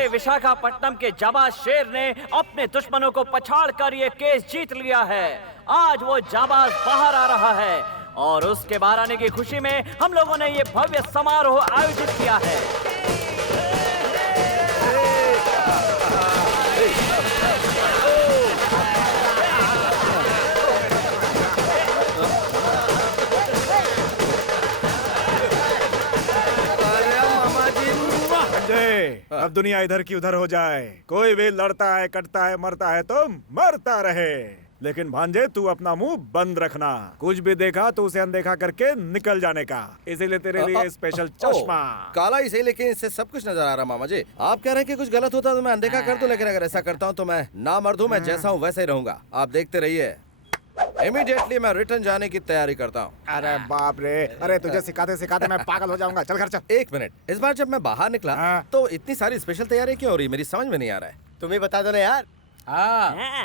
हमारे विशाखापट्टनम के जाबाज शेर ने अपने दुश्मनों को पछाड़कर ये केस जीत लिया है। आज वो जाबाज बाहर आ रहा है और उसके बाहर आने की खुशी में हम लोगों ने ये भव्य समारोह आयोजित किया है। अब दुनिया इधर की उधर हो जाए, कोई भी लड़ता है, कटता है, मरता है तो मरता रहे, लेकिन भांजे तू अपना मुंह बंद रखना। कुछ भी देखा तो उसे अनदेखा करके निकल जाने का। इसीलिए तेरे लिए स्पेशल चश्मा। काला ही सही, लेकिन इससे सब कुछ नजर आ रहा। मामा जी, आप कह रहे हैं कि कुछ गलत होता तो मैं अनदेखा कर दूं, लेकिन अगर ऐसा करता हूं तो मैं ना मर्द हूं, मैं जैसा हूं वैसा ही रहूंगा। आप देखते रहिए। इमीडिएटली मैं रिटर्न जाने की तैयारी करता हूँ। अरे बाप रे, अरे तुझे सिखाते सिखाते मैं पागल हो जाऊंगा। चल घर चल। एक मिनट, इस बार जब मैं बाहर निकला तो इतनी सारी स्पेशल तैयारी क्यों हो रही, मेरी समझ में नहीं आ रहा है। तुम्हें बता दो ना यार।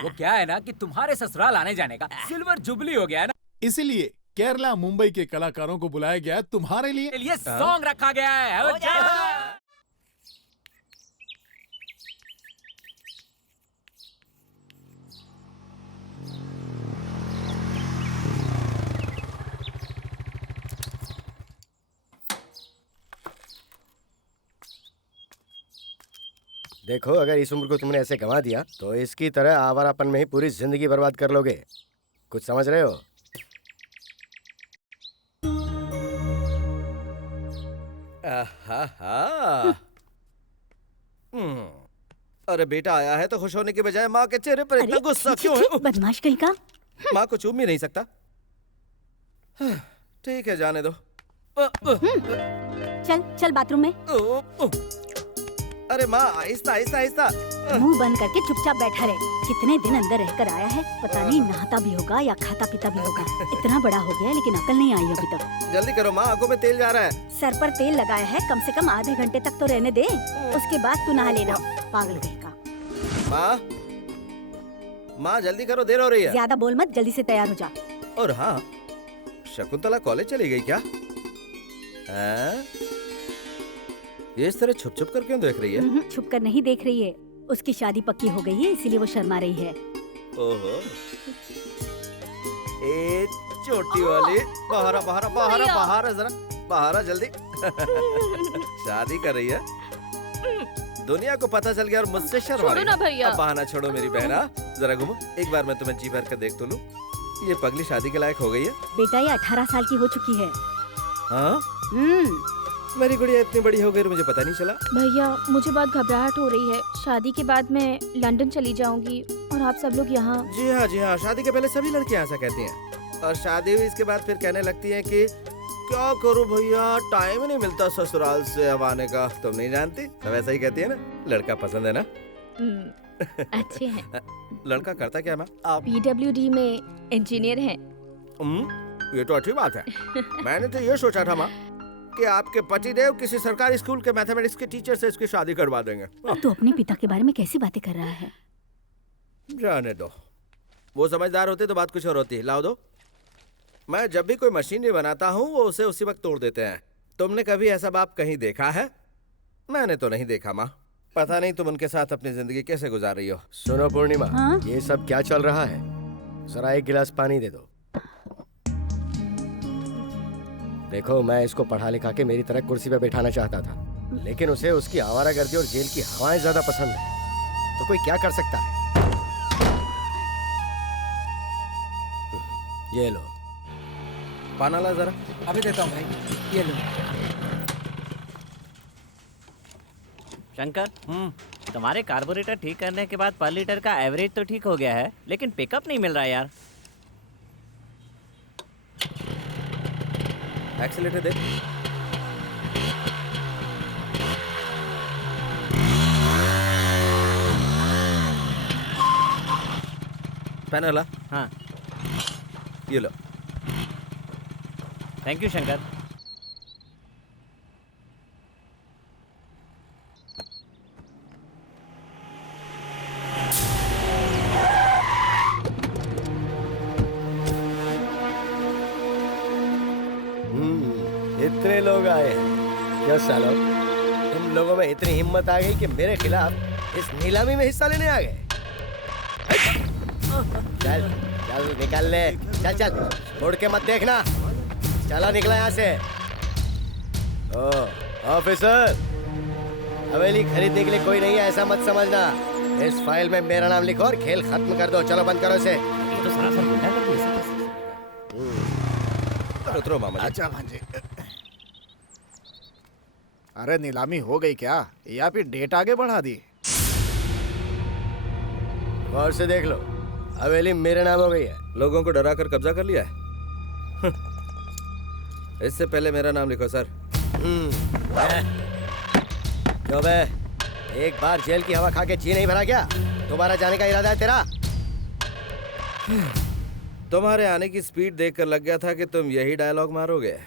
वो क्या है ना कि तुम्हारे ससुराल आने जाने का सिल्वर जुबली हो गया है ना, इसीलिए केरला मुंबई के कलाकारों को बुलाया गया तुम्हारे लिए सॉन्ग रखा गया है। देखो, अगर इस उम्र को तुमने ऐसे गंवा दिया तो इसकी तरह आवारापन में ही पूरी जिंदगी बर्बाद कर लोगे। कुछ समझ रहे हो? अरे बेटा आया है तो खुश होने के बजाय माँ के चेहरे पर इतना गुस्सा क्यों है? बदमाश कहीं का। माँ को चूम भी नहीं सकता। ठीक है, जाने दो। चल चल बाथरूम में। अरे माँ, आहिस्ता आहिस्ता आहिस्ता। मुंह बंद करके चुपचाप बैठा रहे। कितने दिन अंदर रहकर आया है, पता नहीं नहाता भी होगा या खाता पीता भी होगा। इतना बड़ा हो गया लेकिन अकल नहीं आई अभी तक। जल्दी करो माँ, आंखों में तेल जा रहा है। सर पर तेल लगाया है, कम से कम आधे घंटे तक तो रहने दे, उसके बाद तू नहा लेना। पागल कहेगा। माँ जल्दी करो, देर हो रही है। ज्यादा बोल मत, जल्दी से तैयार हो जा। और हाँ, शकुंतला कॉलेज चली गई क्या? ये इस तरह छुप छुप कर क्यों देख रही है? छुप कर नहीं देख रही है, उसकी शादी पक्की हो गई है इसीलिए वो शर्मा रही है। ओहो, ए छोटी वाली, बाहर बाहर बाहर बाहर, जरा बाहर जल्दी। शादी कर रही है, दुनिया को पता चल गया और मुझसे शर्मा रही है। अब बहाना छोड़ो मेरी बहना, जरा घूमो। एक बार मैं तुम्हें जी भर कर देख तो लूं। ये पगली शादी के लायक हो गई है। बेटा ये 18 साल की हो चुकी है। हाँ? मेरी गुड़िया इतनी बड़ी हो गई मुझे पता नहीं चला। भैया मुझे बहुत घबराहट हो रही है। शादी के बाद मैं लंदन चली जाऊंगी और आप सब लोग यहाँ। जी हाँ जी हाँ, शादी के पहले सभी लड़कियाँ ऐसा कहती हैं और शादी हुई इसके बाद फिर कहने लगती हैं कि क्या करूँ भैया, टाइम ही नहीं मिलता ससुराल से अब आने का। तुम नहीं जानती, सब ऐसा ही कहती है ना। लड़का पसंद है ना? अच्छे हैं। लड़का करता क्या मैम? आप PWD में इंजीनियर हैं। ये तो अच्छी बात है। मैंने तो ये सोचा था माँ कि आपके पतिदेव किसी सरकारी स्कूल के मैथमेटिक्स के टीचर से इसकी शादी करवा देंगे। तू अपने पिता के बारे में कैसी बातें कर रहा है? जाने दो, वो समझदार होते तो बात कुछ और होती। लाओ दो। मैं जब भी कोई मशीनरी बनाता हूँ वो उसे उसी वक्त तोड़ देते हैं। तुमने कभी ऐसा बाप कहीं देखा है? मैंने तो नहीं देखा माँ। पता नहीं तुम उनके साथ अपनी जिंदगी कैसे गुजार रही हो। सुनो पूर्णिमा, ये सब क्या चल रहा है? जरा एक गिलास पानी दे दो। देखो, मैं इसको पढ़ा लिखा के मेरी तरह कुर्सी पे बैठाना चाहता था, लेकिन उसे उसकी आवारागर्दी और जेल की हवाएं ज्यादा पसंद है। तो कोई क्या कर सकता है? ये लो पाना ला जरा। अभी देता हूँ भाई, ये लो। शंकर, तुम्हारे कार्बोरेटर ठीक करने के बाद पर लीटर का एवरेज तो ठीक हो गया है, लेकिन पिकअप नहीं मिल रहा यार। एक्सीलेटर दे। पैनल। हाँ, ये लो। Thank you Shankar. इतने लोग आए हैं क्या सालो? तुम लोगों में इतनी हिम्मत आ गई कि मेरे खिलाफ इस नीलामी में हिस्सा लेने आ गए। चल चल निकल ले, चल चल, मुड़ के मत देखना, चला निकला यहाँ से। ओ ऑफिसर, हवेली खरीदने के लिए कोई नहीं है ऐसा मत समझना। इस फाइल में मेरा नाम लिखो और खेल खत्म कर दो। चलो बंद करो इसे। ये तो सरासर गुंडा कर दिया। उतरो मामा जी। अच्छा भांजे। अरे नीलामी हो गई क्या या फिर डेट आगे बढ़ा दी? गौर से देख लो, हवेली मेरे नाम हो गई है। लोगों को डरा कर कब्जा कर लिया है। इससे पहले मेरा नाम लिखो सर। क्यों बे, एक बार जेल की हवा खा के जी नहीं भरा क्या? दोबारा जाने का इरादा है तेरा? तुम्हारे आने की स्पीड देखकर लग गया था कि तुम यही डायलॉग मारोगे।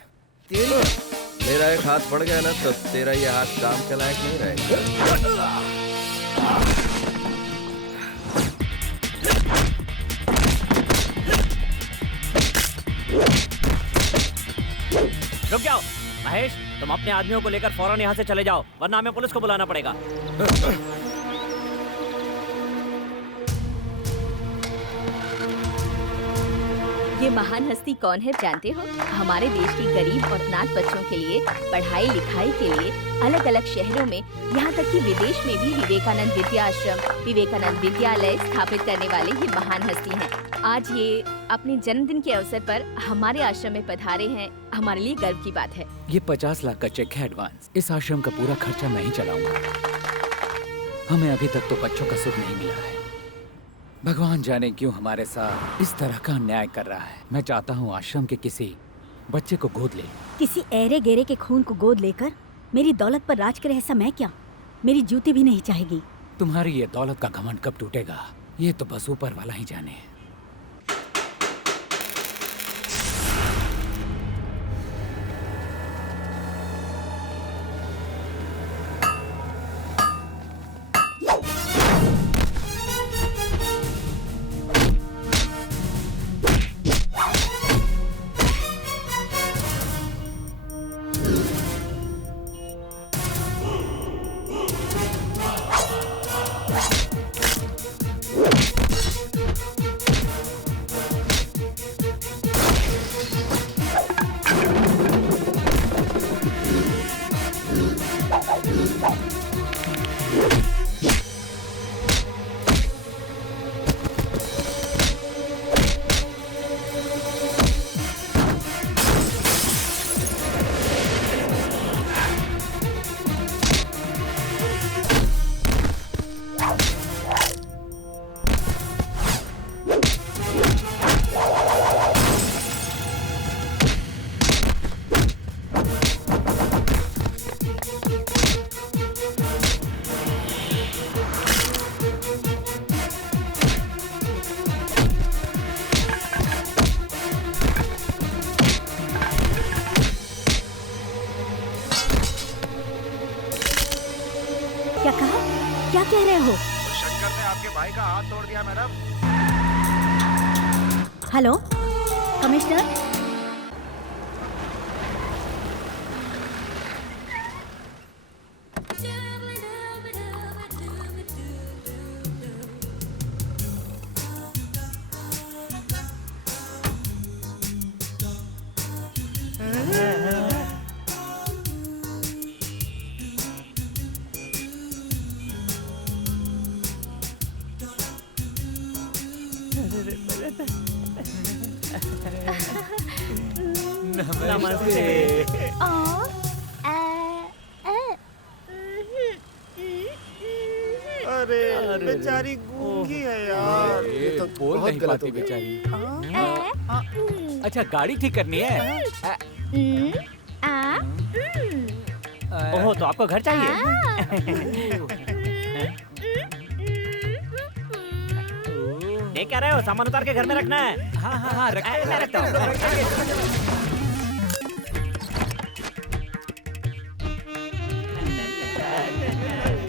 मेरा एक हाथ पड़ गया ना तो तेरा ये हाथ काम के लायक नहीं रहेगा। रुक जाओ महेश, तुम अपने आदमियों को लेकर फौरन यहाँ से चले जाओ, वरना हमें पुलिस को बुलाना पड़ेगा। ये महान हस्ती कौन है जानते हो? हमारे देश के गरीब और अनाथ बच्चों के लिए पढ़ाई लिखाई के लिए अलग अलग शहरों में, यहाँ तक कि विदेश में भी विवेकानंद विद्या आश्रम, विवेकानंद विद्यालय स्थापित करने वाले ये महान हस्ती हैं। आज ये अपने जन्मदिन के अवसर पर हमारे आश्रम में पधारे हैं, हमारे लिए गर्व की बात है। ये 50 लाख का चेक है एडवांस। इस आश्रम का पूरा खर्चा मैं ही चलाऊंगा। हमें अभी तक तो बच्चों का सुख नहीं मिला है। भगवान जाने क्यों हमारे साथ इस तरह का अन्याय कर रहा है। मैं चाहता हूँ आश्रम के किसी बच्चे को गोद ले। किसी ऐरे गेरे के खून को गोद लेकर मेरी दौलत पर राज करे ऐसा मैं क्या? मेरी जूती भी नहीं चाहेगी। तुम्हारी ये दौलत का घमंड कब टूटेगा, ये तो बस ऊपर वाला ही जाने। क्या कहा? क्या कह रहे हो? शंकर ने आपके भाई का हाथ तोड़ दिया मैडम। हेलो कमिश्नर, नमस्ते। अरे बेचारी गूंगी है यार। ये तो बोल नहीं पाती बेचारी। अच्छा गाड़ी ठीक करनी है? ओहो, तो आपको घर चाहिए? ये क्या रहे हो? सामान उतार के घर में रखना है। हाँ हाँ हाँ, मैं रखता हूँ।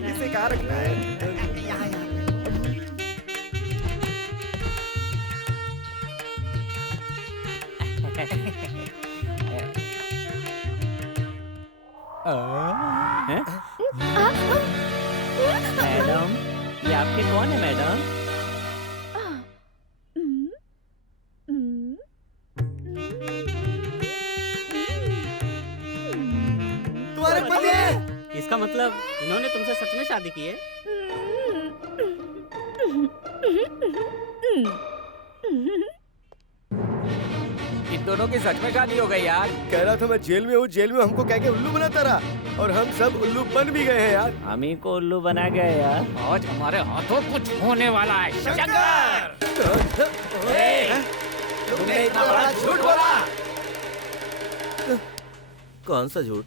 इसे कहाँ रखना है? आपके कौन है मैडम? तुम्हारे पति हैं? इसका मतलब इन्होंने तुमसे सच में शादी की है? इन दोनों की सच में शादी हो गई यार। कह रहा था मैं जेल में हूँ, जेल में हमको कह के उल्लू बनाता रहा और हम सब उल्लू बन भी गए हैं यार। हम ही को उल्लू बना गए यार। आज हमारे हाथों कुछ होने वाला है। शंकर! तुमने इतना बड़ा झूठ बोला। कौन सा झूठ?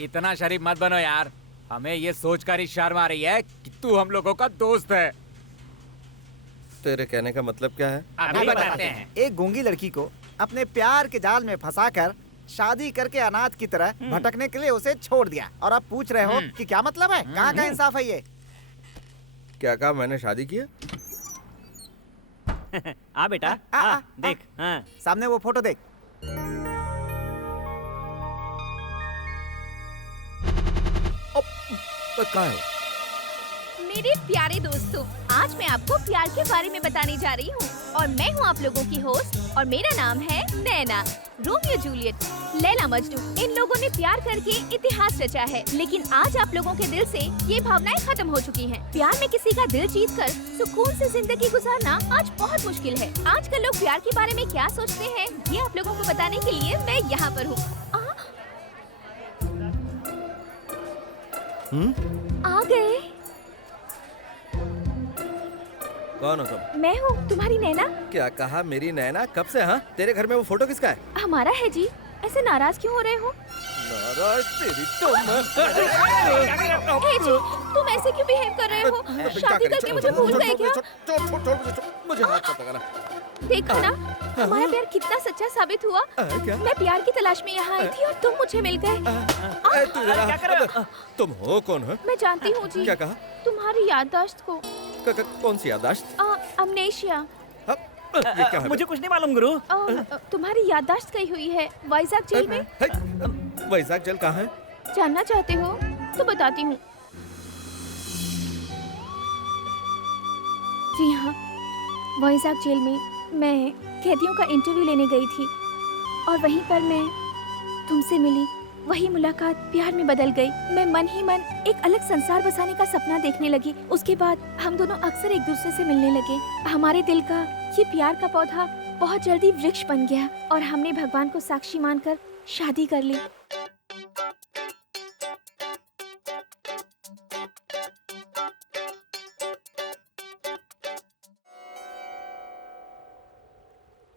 इतना शरीफ मत बनो यार। हमें ये सोचकर ही शर्म आ रही है कि तू हम लोगों का दोस्त है। तेरे कहने का मतलब क्या है? अभी बताते हैं। एक गूंगी लड़की को अपने प्यार के जाल में फंसाकर शादी करके अनाथ की तरह भटकने के लिए उसे छोड़ दिया और अब पूछ रहे हो कि क्या मतलब है? कहाँ का इंसाफ है ये? क्या कहा मैंने शादी की है? आ बेटा आ, देख। हाँ। सामने वो फोटो देख। कहाँ है? मेरे प्यारे दोस्तों, आज मैं आपको प्यार के बारे में बताने जा रही हूँ और मैं हूँ आप लोगों की होस्ट और मेरा नाम है नैना। रोमियो जूलियट, लैला मजनू, इन लोगों ने प्यार करके इतिहास रचा है, लेकिन आज आप लोगों के दिल से ये भावनाएं खत्म हो चुकी हैं। प्यार में किसी का दिल जीतकर सुकून से जिंदगी गुजारना आज बहुत मुश्किल है। आजकल लोग प्यार के बारे में क्या सोचते हैं, ये आप लोगों को बताने के लिए मैं यहाँ पर हूँ। आ गए। कौन हो तुम? मैं हूँ तुम्हारी नैना। क्या कहा मेरी नैना? कब से? हाँ, तेरे घर में वो फोटो किसका है? हमारा है जी। ऐसे नाराज क्यों हो रहे हो? नाराज तेरी तुम। ए जी, तुम ऐसे क्यों बिहेव कर रहे हो? शादी करके मुझे भूल गए क्या? मुझे हाथ मत लगाना। देखो ना, हमारा प्यार कितना सच्चा साबित हुआ। क्या? मैं प्यार की तलाश में यहाँ आई थी और तुम मुझे मिल गए। क्या कर रहे हो? तुम हो कौन हो? मैं जानती हूँ जी। क्या कहा? तुम्हारी याददाश्त को। कौन सी याददाश्त? अमनेशिया। ये क्या है? मुझे कुछ नहीं मालूम गुरु। तुम्हारी याददाश्त गई हुई है वाइजाग जेल में। वाइजाग जेल कहाँ है? जानना चाहते हो तो बताती हूँ। जी हाँ, वाइजाग जेल में मैं कैदियों का इंटरव्यू लेने गई थी और वहीं पर मैं तुमसे मिली। वही मुलाकात प्यार में बदल गई। मैं मन ही मन एक अलग संसार बसाने का सपना देखने लगी। उसके बाद हम दोनों अक्सर एक दूसरे से मिलने लगे। हमारे दिल का ये प्यार का पौधा बहुत जल्दी वृक्ष बन गया और हमने भगवान को साक्षी मानकर शादी कर ली।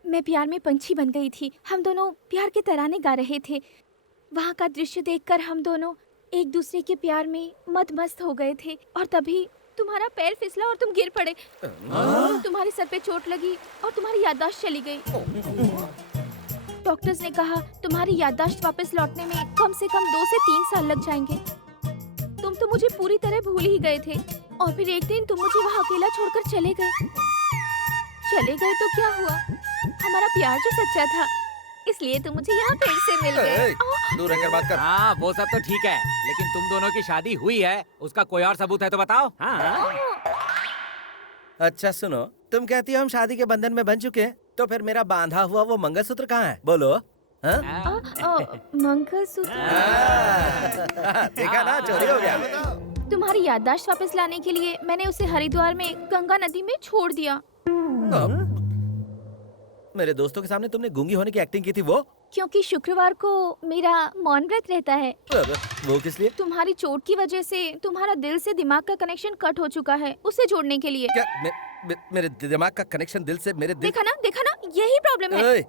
मैं प्यार में पंछी बन गई थी। हम दोनों प्यार के तराने गा रहे थे। वहाँ का दृश्य देखकर हम दोनों एक दूसरे के प्यार में मदमस्त हो गए थे और तभी तुम्हारा पैर फिसला और तुम गिर पड़े। तुम्हारे सर पे चोट लगी और तुम्हारी याददाश्त चली गई। डॉक्टर्स ने कहा तुम्हारी याददाश्त वापस लौटने में कम से कम 2 से 3 साल लग जाएंगे। तुम तो मुझे पूरी तरह भूल ही गए थे और फिर एक दिन तुम मुझे वहाँ अकेला छोड़कर चले गए। चले गए तो क्या हुआ? हमारा प्यार जो सच्चा था, इसलिए तुम मुझे यहाँ फिर से मिल गए। दूर रहकर बात कर। हाँ, वो सब तो ठीक है, लेकिन तुम दोनों की शादी हुई है, उसका कोई और सबूत है तो बताओ। हाँ। अच्छा सुनो, तुम कहती हो हम शादी के बंधन में बन चुके हैं, तो फिर मेरा बांधा हुआ वो मंगलसूत्र कहाँ है? बोलो। मंगलसूत्र देखा ना, चोरी हो गया। तुम्हारी याददाश्त वापस लाने के लिए मैंने उसे हरिद्वार में गंगा नदी में छोड़ दिया। मेरे दोस्तों के सामने तुमने गूंगी होने की एक्टिंग की थी वो? क्योंकि शुक्रवार को मेरा मौन व्रत रहता है। वो किस लिए? तुम्हारी चोट की वजह से तुम्हारा दिल से दिमाग का कनेक्शन कट हो चुका है, उसे जोड़ने के लिए। क्या मेरे दिमाग का कनेक्शन दिल से मेरे दिल... देखा ना यही प्रॉब्लम है।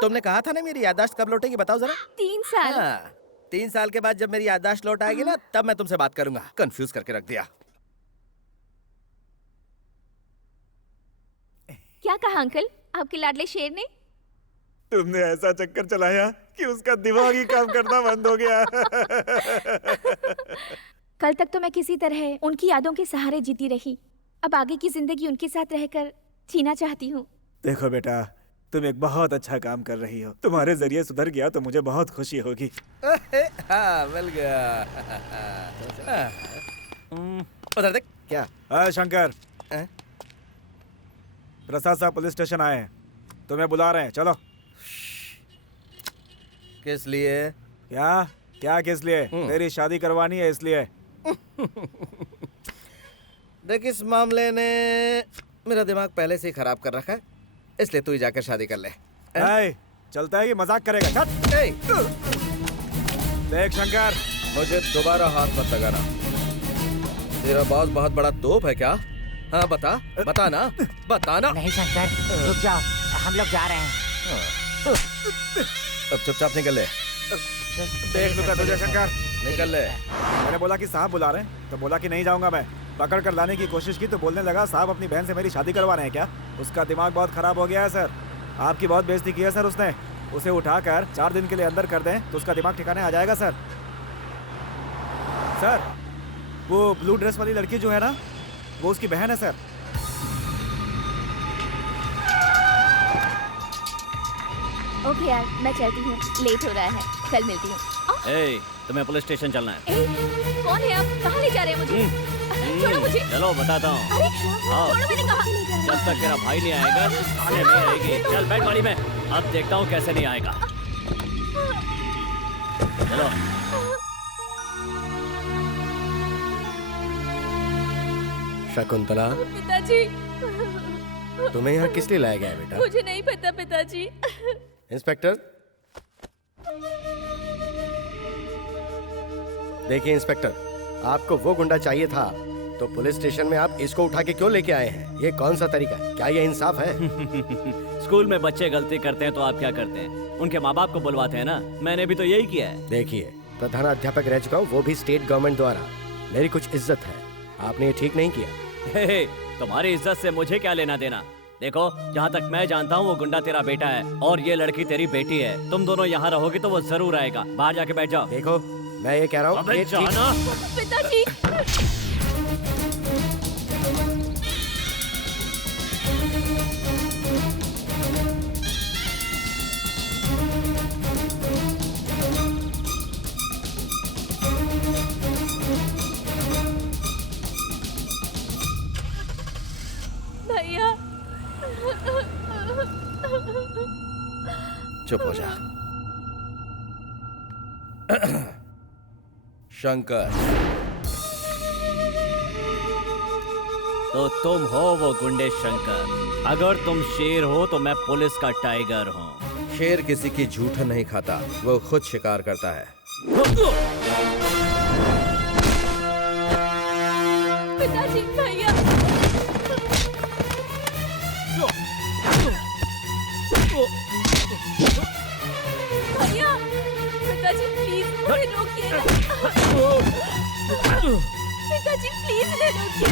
तुमने कहा था ना मेरी याददाश्त कब लौटेगी, बताओ जरा। 3 साल। 3 साल के बाद जब मेरी याददाश्त लौट आएगी ना, तब मैं तुमसे बात करूंगा। कंफ्यूज करके रख दिया। क्या कहा अंकल आपके लाडले शेर ने? तुमने ऐसा चक्कर चलाया कि उसका दिमाग ही काम करना बंद हो गया। कल तक तो मैं किसी तरह उनकी यादों के सहारे जीती रही। अब आगे की जिंदगी उनके साथ रहकर जीना चाहती हूँ। देखो बेटा, तुम एक बहुत अच्छा काम कर रही हो। तुम्हारे जरिए सुधर गया तो मुझे बहुत खुशी होगी। हाँ, मिल गया। उधर देख, क्या शंकर, हैं? प्रसाद साहब पुलिस स्टेशन आए हैं, तुम्हें बुला रहे हैं, चलो। किस लिए? क्या क्या किस लिए? तेरी शादी करवानी है इसलिए। देख, इस मामले ने मेरा दिमाग पहले से ही खराब कर रखा है, इसलिए तू ही जाकर शादी कर ले। चलता है कि मजाक करेगा? चल। देख शंकर, मुझे दोबारा हाथ मत लगाना। तेरा बॉस बहुत बड़ा तोप है क्या? हाँ बता, बता ना, बता ना। नहीं शंकर, रुक जाओ, हम लोग जा रहे हैं। अब चुपचाप निकल ले। देख लूंगा तुझे शंकर, निकल ले। मैंने बोला कि साहब बुला रहे हैं तो बोला कि नहीं जाऊंगा मैं। पकड़ कर लाने की कोशिश की तो बोलने लगा साहब अपनी बहन से मेरी शादी करवा रहे हैं क्या? उसका दिमाग बहुत खराब हो गया है सर। आपकी बहुत बेइज्जती की है सर उसने। उसे उठाकर 4 दिन के लिए अंदर कर दें तो उसका दिमाग ठिकाने आ जाएगा सर। सर, वो ब्लू ड्रेस वाली लड़की जो है ना, वो उसकी बहन है सर। ओके यार, मैं चलती हूँ, लेट हो रहा है, कल मिलती हूँ। ए, तुम्हें पुलिस स्टेशन चलना है। कौन है आप? कहाँ ले जा रहे हैं मुझे? छोड़ो मुझे। चलो बताता हूँ। अरे छोड़ो, मैंने कहा। जब तक तेरा भाई नहीं आएगा थाने में रहेगी। चल बैठ गाड़ी में, अब देखता हूँ कैसे नहीं आएगा। चलो। शकुंतला, पिताजी, तुम्हें यहाँ किस लिए लाया गया है बेटा? मुझे नहीं पता पिताजी। इंस्पेक्टर, देखिए इंस्पेक्टर, आपको वो गुंडा चाहिए था तो पुलिस स्टेशन में आप इसको उठा के क्यों लेके आए हैं? ये कौन सा तरीका है? क्या ये इंसाफ है? स्कूल में बच्चे गलती करते हैं तो आप क्या करते हैं? उनके माँ बाप को बुलवाते हैं ना। मैंने भी तो यही किया है। देखिए, प्रधानाध्यापक रह चुका हूँ, वो भी स्टेट गवर्नमेंट द्वारा। मेरी कुछ इज्जत है, आपने ये ठीक नहीं किया। तुम्हारी इज्जत से मुझे क्या लेना देना? देखो, जहाँ तक मैं जानता हूँ वो गुंडा तेरा बेटा है और ये लड़की तेरी बेटी है। तुम दोनों यहाँ रहोगे तो वो जरूर आएगा। बाहर जाके बैठ जाओ। देखो, मैं ये कह रहा हूँ, पिताजी। भैया, चुप हो जा। शंकर, तो तुम हो वो गुंडे शंकर। अगर तुम शेर हो तो मैं पुलिस का टाइगर हूँ। शेर किसी की झूठ नहीं खाता, वो खुद शिकार करता है। पिताजी, भैया। भैया, पिताजी प्लीज मुझे रोकिए। पिताजी प्लीज इन्हें रोकिए।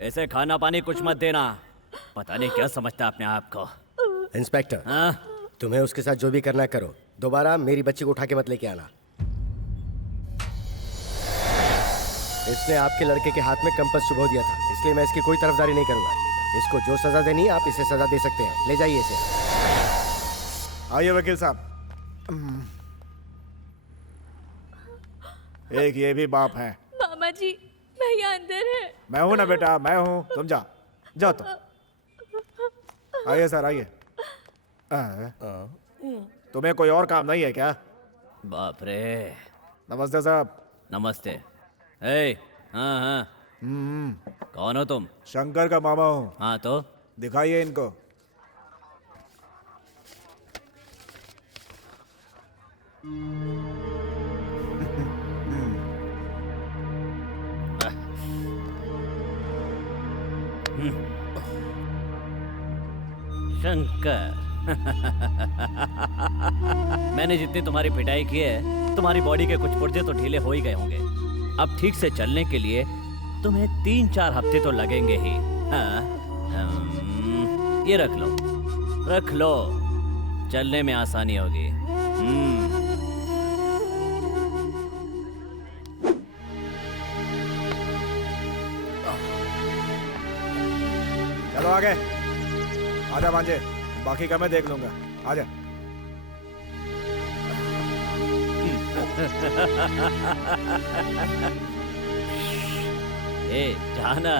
ऐसे खाना पानी कुछ मत देना। पता नहीं क्या समझता अपने आप को। इंस्पेक्टर, तुम्हें उसके साथ जो भी करना है करो, दोबारा मेरी बच्ची को उठा के मत लेके आना। इसने आपके लड़के के हाथ में कंपास चुभो दिया था, इसलिए मैं इसकी कोई तरफदारी नहीं करूंगा। इसको जो सजा देनी है आप इसे सजा दे सकते हैं। ले जाइए इसे। आइए वकील साहब। एक ये भी बाप है। मामा जी, भैया अंदर है। मैं हूं ना बेटा, मैं हूं। तुम जाओ तुम। आइए सर, आइए। तुम्हें कोई और काम नहीं है क्या? बाप रे। नमस्ते साहब। नमस्ते। हाँ। कौन हो तुम? शंकर का मामा हूँ। हाँ तो दिखाइए इनको। शंकर, मैंने जितनी तुम्हारी पिटाई की है, तुम्हारी बॉडी के कुछ पुर्जे तो ढीले हो ही गए होंगे। अब ठीक से चलने के लिए तुम्हें 3-4 हफ्ते तो लगेंगे ही। हाँ, ये रख लो, चलने में आसानी होगी। चलो आगे, आजा भांजे, बाकी का मैं देख लूंगा। आजा। ए, जाना।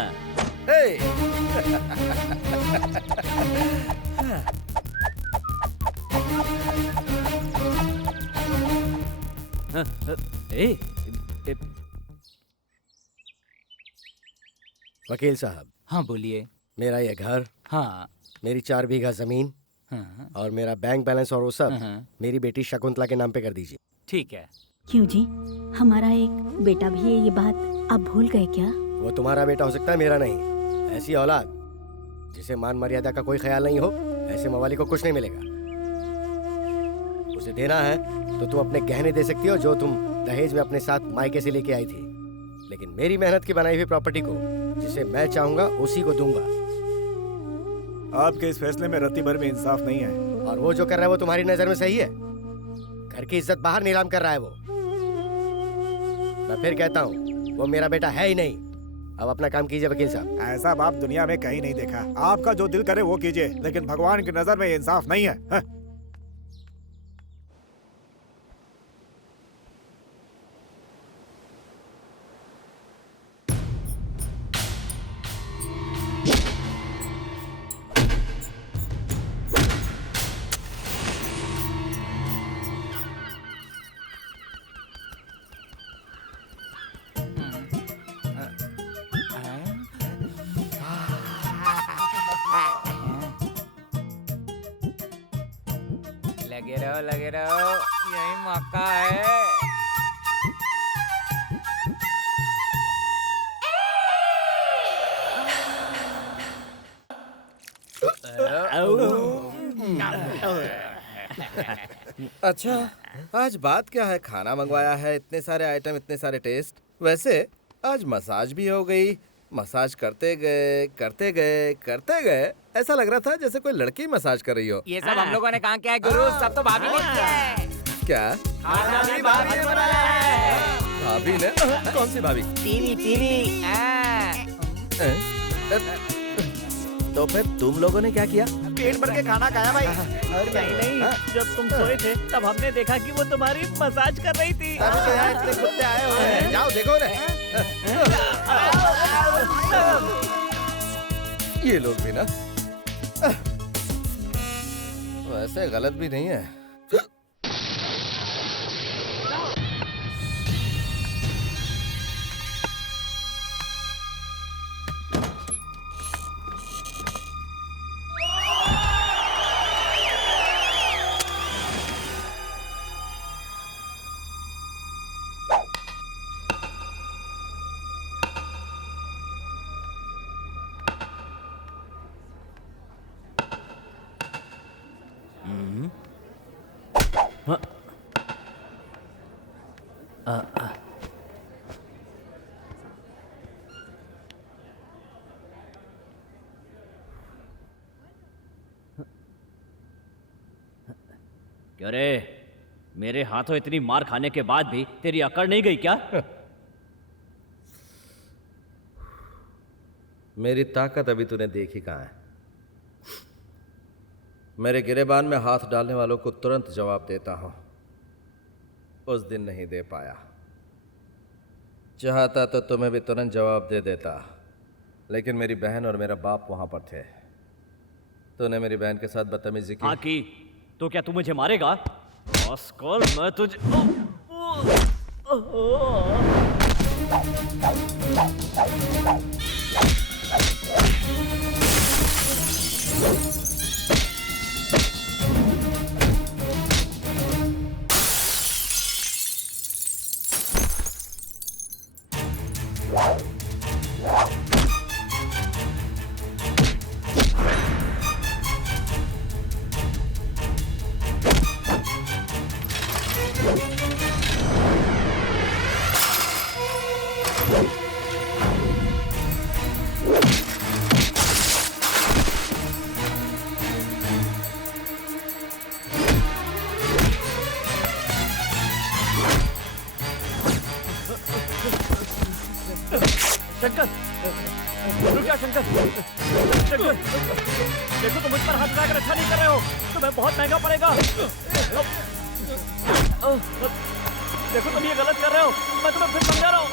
वकील साहब। हाँ बोलिए। मेरा ये घर, हाँ, मेरी 4 बीघा जमीन, हाँ, और मेरा बैंक बैलेंस और वो सब मेरी बेटी शकुंतला के नाम पे कर दीजिए। ठीक है। क्यों जी, हमारा एक बेटा भी है, ये बात आप भूल गए क्या? वो तुम्हारा बेटा हो सकता है, मेरा नहीं। ऐसी औलाद जिसे मान मर्यादा का कोई ख्याल नहीं हो, ऐसे मवाली को कुछ नहीं मिलेगा। उसे देना है तो तुम अपने गहने दे सकती हो जो तुम दहेज में अपने साथ मायके से लेके आई थी, लेकिन मेरी मेहनत की बनाई हुई प्रॉपर्टी को जिसे मैं चाहूंगा उसी को दूंगा। आपके इस फैसले में रत्ती भर भी इंसाफ नहीं है। और वो जो कर रहा है वो तुम्हारी नजर में सही है? घर की इज्जत बाहर नीलाम कर रहा है वो। मैं फिर कहता हूँ, वो मेरा बेटा है ही नहीं। अब अपना काम कीजिए वकील साहब। ऐसा बाप दुनिया में कहीं नहीं देखा। आपका जो दिल करे वो कीजिए, लेकिन भगवान की नजर में ये इंसाफ नहीं है। हाँ? लगे रहो, यही मौका है। अच्छा, आज बात क्या है? खाना मंगवाया है, इतने सारे आइटम, इतने सारे टेस्ट। वैसे आज मसाज भी हो गई। मसाज करते गए ऐसा लग रहा था जैसे कोई लड़की मसाज कर रही हो। ये सब हम लोगों ने कहा क्या है गुरु? सब तो भाभी ने किया है। क्या? खाना भी भाभी ने बनाया है। भाभी ने? कौन सी भाभी? टीवी। तो फिर तुम लोगों ने क्या किया? पेट भर के खाना खाया भाई। नहीं, जब तुम सोए थे तब हमने देखा कि वो तुम्हारी मसाज कर रही थी। तभी तो यहाँ इतने कुत्ते आए हुए हैं। जाओ देखो ना। ये लोग भी ना वैसे गलत भी नहीं है। क्यों रे, मेरे हाथों इतनी मार खाने के बाद भी तेरी अकड़ नहीं गई क्या? मेरी ताकत अभी तूने देखी कहाँ है। मेरे गिरेबान में हाथ डालने वालों को तुरंत जवाब देता हूं। उस दिन नहीं दे पाया। चाहता तो तुम्हें भी तुरंत जवाब दे देता, लेकिन मेरी बहन और मेरा बाप वहां पर थे। तूने मेरी बहन के साथ बदतमीजी की। हाँ की। तो क्या तू मुझे मारेगा? आजकल मैं तुझे शंकर, रुक जा शंकर। शंकर, देखो तुम मुझ पर हाथ उठाकर अच्छा नहीं कर रहे हो, तुम्हें बहुत महंगा पड़ेगा। देखो तुम ये गलत कर रहे हो, मैं तुम्हें फिर समझा रहा हूँ।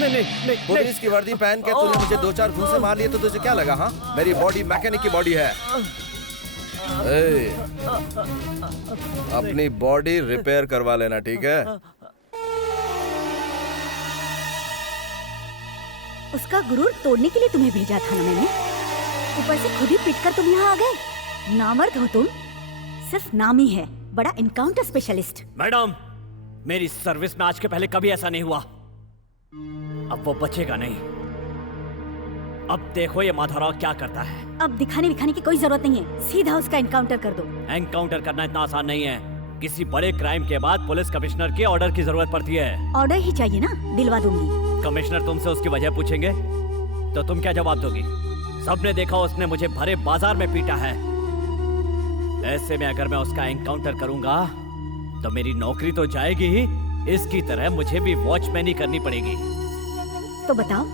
नहीं, पुलिस की वर्दी पहन के तूने मुझे 2-4 घूंसे मार लिए तो तुझे क्या लगा? हाँ, मेरी बॉडी मैकेनिक की बॉडी है। अपनी बॉडी रिपेयर करवा लेना, ठीक है? उसका गुरूर तोड़ने के लिए तुम्हें भेजा था ना मैंने, ऊपर से खुद ही पिटकर तुम यहाँ आ गए। नामर्द हो तुम, सिर्फ नाम ही है बड़ा इनकाउंटर स्पेशलिस्ट। मैडम, मेरी सर्विस में आज के पहले कभी ऐसा नहीं हुआ। अब वो बचेगा नहीं। अब देखो ये माधवराव क्या करता है। अब दिखाने विखाने की कोई जरूरत नहीं है, सीधा उसका एनकाउंटर कर दो। एनकाउंटर करना इतना आसान नहीं है। किसी बड़े क्राइम के बाद पुलिस कमिश्नर के ऑर्डर की जरूरत पड़ती है। ऑर्डर ही चाहिए ना, दिलवा दूंगी। कमिश्नर तुमसे उसकी वजह पूछेंगे तो तुम क्या जवाब दोगी? सबने देखा उसने मुझे भरे बाजार में पीटा है। ऐसे में अगर मैं उसका एनकाउंटर करूंगा तो मेरी नौकरी तो जाएगी ही, इसकी तरह मुझे भी वॉचमैनी करनी पड़ेगी। तो बताओ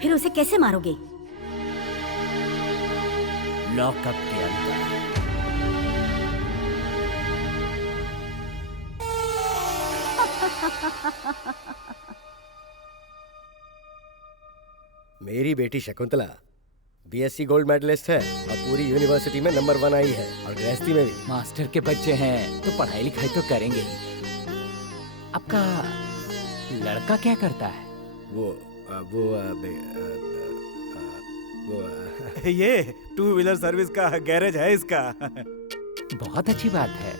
फिर उसे कैसे मारोगे? लॉकअप के अंदर। मेरी बेटी शकुंतला बीएससी गोल्ड मेडलिस्ट है और पूरी यूनिवर्सिटी में नंबर 1 आई है, और गृहस्थी में भी। मास्टर के बच्चे हैं तो पढ़ाई लिखाई तो करेंगे ही। आपका लड़का क्या करता है? ये 2 व्हीलर सर्विस का गैरेज है इसका। बहुत अच्छी बात है।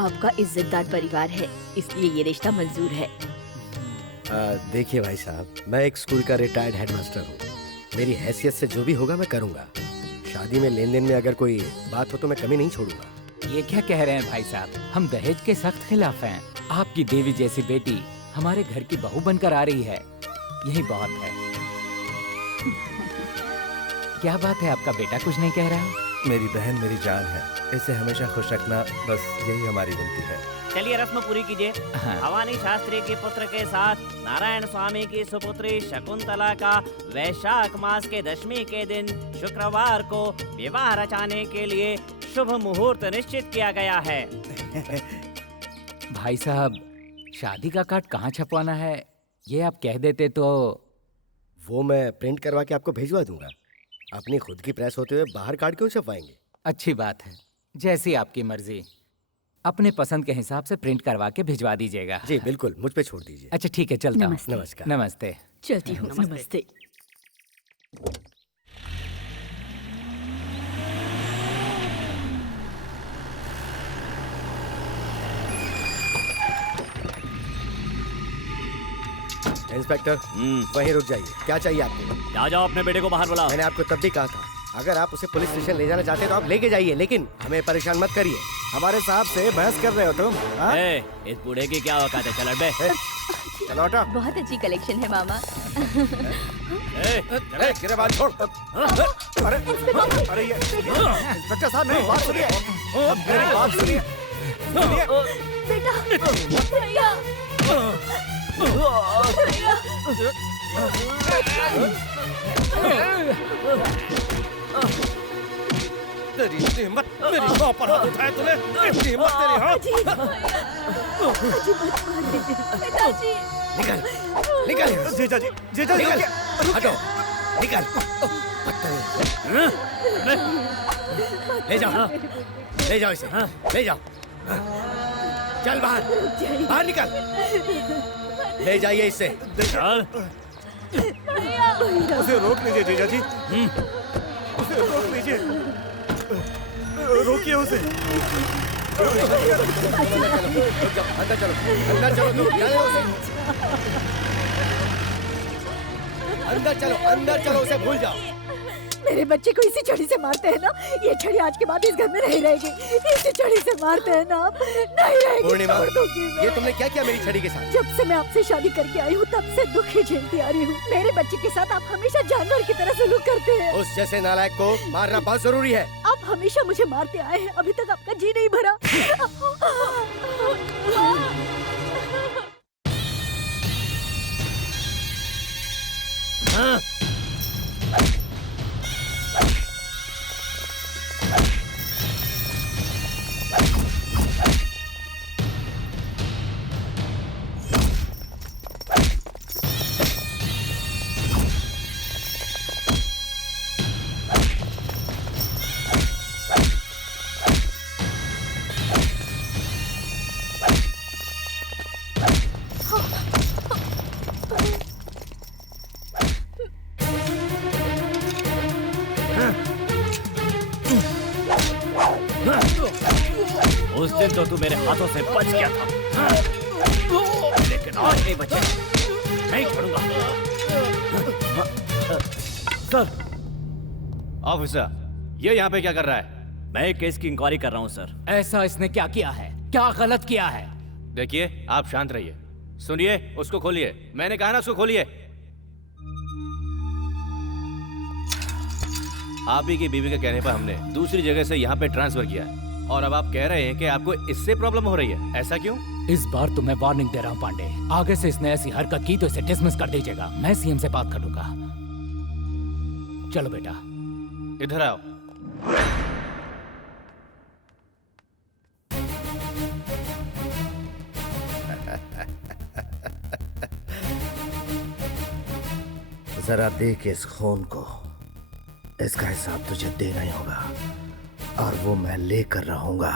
आपका इज्जतदार परिवार है, इसलिए ये रिश्ता मंजूर है। देखिए भाई साहब, मैं एक स्कूल का रिटायर्ड हेडमास्टर हूँ। मेरी हैसियत से जो भी होगा मैं करूँगा। शादी में लेन देन में अगर कोई बात हो तो मैं कमी नहीं छोड़ूंगा। ये क्या कह रहे हैं भाई साहब? हम दहेज के सख्त खिलाफ हैं। आपकी देवी जैसी बेटी हमारे घर की बहू बनकर आ रही है, यही बहुत है। क्या बात है, आपका बेटा कुछ नहीं कह रहा? मेरी बहन मेरी जान है, इसे हमेशा खुश रखना, बस यही हमारी विनती है। चलिए रस्म पूरी कीजिए। भवानी शास्त्री के पुत्र के साथ नारायण स्वामी की सुपुत्री शकुंतला का वैशाख मास के 10वीं के दिन शुक्रवार को विवाह रचाने के लिए शुभ मुहूर्त निश्चित किया गया है। भाई साहब, शादी का कार्ड कहाँ छपवाना है ये आप कह देते तो। वो मैं प्रिंट करवा के आपको भिजवा दूंगा। अपनी खुद की प्रेस होते हुए बाहर कार्ड क्यों छपवाएंगे? अच्छी बात है, जैसी आपकी मर्जी। अपने पसंद के हिसाब से प्रिंट करवा के भिजवा दीजिएगा। जी बिल्कुल, मुझ पे छोड़ दीजिए। अच्छा ठीक है, चलता हूँ। नमस्कार। नमस्ते। चलती हूँ। नमस्ते। इंस्पेक्टर, वहीं रुक जाइए। क्या चाहिए आपको? जा जाओ, अपने बेटे को बाहर बुलाओ। मैंने आपको तब भी कहा था, अगर आप उसे पुलिस स्टेशन ले जाना चाहते हैं तो आप लेके जाइए, लेकिन हमें परेशान मत करिए। हमारे साहब से बहस कर रहे हो तुम? इस बूढ़े की क्या औकात है? चल बे। चलो हटो। बहुत अच्छी कलेक्शन है मामा। गिरेबान छोड़। अरे ये इंस्पेक्टर साहब, मेरी बात सुनिए। मेरी बात सुनिए। बेटा, भैया। तेरी हिम्मत, मेरी माँ पर हाथ उठाया तूने? इतनी हिम्मत तेरी? हाँ? पिताजी। निकल, निकल। जीजा जी, जीजा जी, हटो, निकल। ले जाओ, ले जाओ इसे, ले जाओ। चल बाहर, बाहर निकल। ले जाइए इसे। चल। उसे रोक लीजिए जीजा जी, उसे रोक लीजिए, रोकिए उसे। अंदर चलो, अंदर चलो तुम, जाने दो उसे। अंदर चलो, अंदर चलो, उसे भूल जाओ। मेरे बच्चे को इसी छड़ी से मारते हैं ना? ये छड़ी आज के बाद इस घर में नहीं रहेगी। इसी छड़ी से मारते हैं ना आप? नहीं रहेगी। पूर्णिमा, छोड़ दूंगी मैं। ये तुमने क्या किया मेरी छड़ी के साथ? जब से मैं आपसे शादी करके आई हूँ तब से दुख ही झेलती आ रही हूँ। मेरे बच्चे के साथ आप हमेशा जानवर की तरह सलूक करते हैं। उस जैसे नालायक को मारना बहुत जरूरी है। आप हमेशा मुझे मारते आए हैं, अभी तक आपका जी नहीं भरा। उस दिन तो तू मेरे हाथों से बच गया था, लेकिन आज नहीं बचे, नहीं छोड़ूंगा। सर। ऑफिसर, ये यहाँ पे क्या कर रहा है? मैं एक केस की इंक्वायरी कर रहा हूँ सर। ऐसा इसने क्या किया है? क्या गलत किया है? देखिए, आप शांत रहिए। सुनिए, उसको खोलिए। मैंने कहा ना उसको खोलिए। आप ही की बीवी के कहने पर हमने दूसरी जगह से यहाँ पे ट्रांसफर किया है, और अब आप कह रहे हैं कि आपको इससे प्रॉब्लम हो रही है। ऐसा क्यों? इस बार तो मैं वार्निंग दे रहा हूँ पांडे, आगे से इसने ऐसी हरकत की तो इसे डिसमिस कर दीजिएगा। मैं सीएम से बात करूंगा। चलो बेटा, इधर आओ। जरा देख इस खून को, इसका हिसाब तुझे देना ही होगा, और वो मैं लेकर रहूंगा।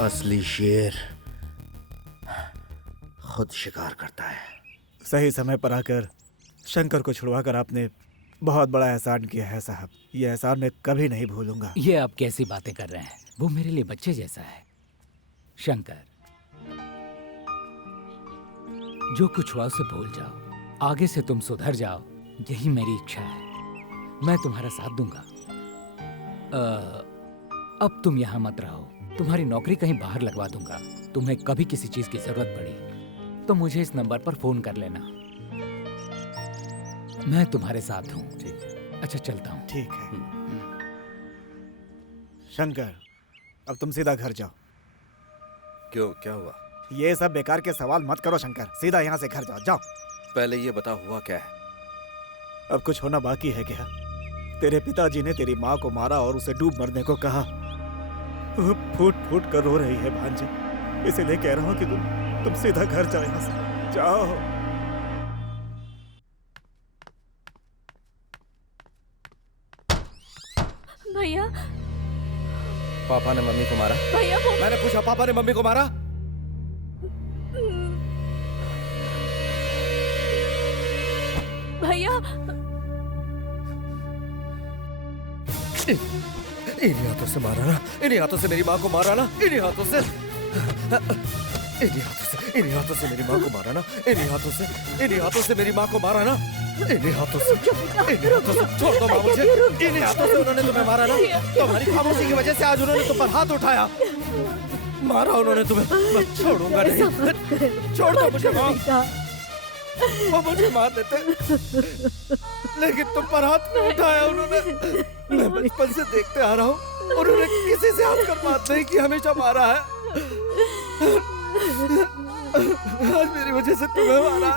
असली शेर खुद शिकार करता है। सही समय पर आकर शंकर को छुड़वाकर आपने बहुत बड़ा एहसान किया है साहब। ये एहसान मैं कभी नहीं भूलूंगा। ये आप कैसी बातें कर रहे हैं? वो मेरे लिए बच्चे जैसा है। शंकर, जो कुछ हुआ उसे भूल जाओ, आगे से तुम सुधर जाओ, यही मेरी इच्छा है। मैं तुम्हारा साथ दूंगा। अब तुम यहाँ मत रहो, तुम्हारी नौकरी कहीं बाहर लगवा दूंगा। तुम्हें कभी किसी चीज की जरूरत पड़ी तो मुझे इस नंबर पर फोन कर लेना। मैं तुम्हारे साथ हूँ। अच्छा, चलता हूँ। ठीक है। शंकर, अब तुम सीधा घर जाओ। क्यों, क्या हुआ? ये सब बेकार के सवाल मत करो शंकर, सीधा यहाँ से घर जाओ। जाओ। पहले ये बता, हुआ क्या है? अब कुछ होना बाकी है क्या? तेरे पिताजी ने तेरी माँ को मारा और उसे डूब मरने को कहा। वो फूट फूट कर रो रही है भांजे, इसीलिए कह रहा हूँ कि तुम सीधा घर जाओ, यहाँ से जाओ। भैया, पापा ने मम्मी को मारा? भैया वो... मैंने पूछा, पापा ने मम्मी को मारा? भैया, इन्हीं हाथों से मारा ना? इन्हीं हाथों से मेरी माँ को मारा ना? इन्हीं हाथों से, इन्हीं हाथों से, इन्हीं हाथों से मेरी माँ को मारा ना? इन्हीं हाथों से, इन्हीं हाथों से मेरी माँ को मारा ना? इन्हीं हाथों से, इन्हीं हाथों से। छोड़ दो माँ मुझे। इन्हीं हाथों से उन्होंने तुम्हें मारा ना? तुम्हारी खामोशी की वजह से आज उन्होंने तुम पर हाथ उठाया। मारा उन्होंने तुम्हें। मैं छोड़ूंगा नहीं। छोड़ दो मुझे माँ। वो मुझे मार देते, लेकिन तुम पर हाथ नहीं उठाया उन्होंने। मैं बचपन से देखते आ रहा हूँ, उन्होंने किसी से हंसकर बात नहीं की, हमेशा मारा है। आज मेरी वजह से तुम्हें मारा।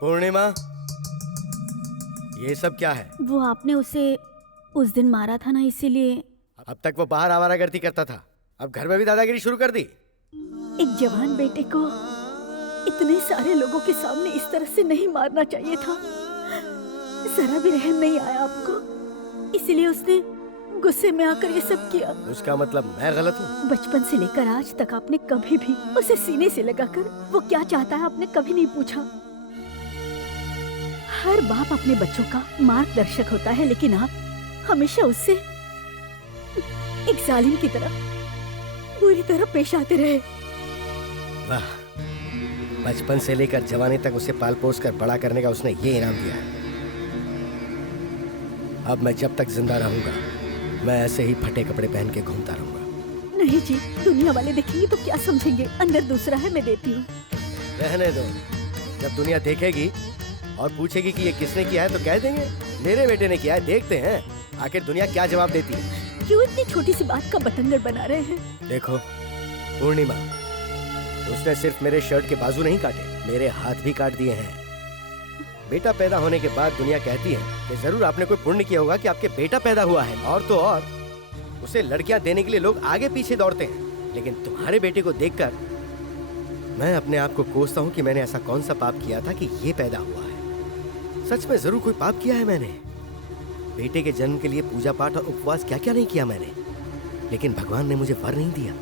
पूर्णिमा, ये सब क्या है? वो आपने उसे उस दिन मारा था ना, इसीलिए। अब तक वो बाहर आवारागर्दी करता था, अब घर में भी दादागिरी शुरू कर दी। एक जवान बेटे को इतने सारे लोगों के सामने इस तरह से नहीं मारना चाहिए था। जरा भी रहम नहीं आया आपको? इसलिए उसने गुस्से में आकर ये सब किया। उसका मतलब मैं गलत हूँ? बचपन से लेकर आज तक आपने कभी भी उसे सीने से लगाकर वो क्या चाहता है आपने कभी नहीं पूछा। हर बाप अपने बच्चों का मार्गदर्शक होता है, लेकिन आप हमेशा उससे एक जालिम की तरह बुरी तरह पेश आते रहे। वाह, बचपन से लेकर जवानी तक उसे पाल पोस कर बड़ा करने का उसने ये इनाम दिया है। अब मैं जब तक जिंदा रहूंगा मैं ऐसे ही फटे कपड़े पहन के घूमता रहूंगा। नहीं जी, दुनिया वाले देखेंगे तो क्या समझेंगे। अंदर दूसरा है, मैं देती हूँ। रहने दो, जब दुनिया देखेगी और पूछेगी कि ये किसने किया है तो कह देंगे मेरे बेटे ने किया है। देखते हैं आखिर दुनिया क्या जवाब देती है। क्यों इतनी छोटी सी बात का बतंगड़ बना रहे हैं? देखो पूर्णिमा, उसने सिर्फ मेरे शर्ट के बाजू नहीं काटे, मेरे हाथ भी काट दिए हैं। बेटा पैदा होने के बाद दुनिया कहती है कि जरूर आपने कोई पुण्य किया होगा कि आपके बेटा पैदा हुआ है। और तो और उसे लड़कियां देने के लिए लोग आगे पीछे दौड़ते हैं, लेकिन तुम्हारे बेटे को देखकर मैं अपने आप को कोसता हूँ कि मैंने ऐसा कौन सा पाप किया था कि ये पैदा हुआ है। सच में जरूर कोई पाप किया है मैंने। बेटे के जन्म के लिए पूजा पाठ और उपवास क्या क्या नहीं किया मैंने, लेकिन भगवान ने मुझे वर नहीं दिया,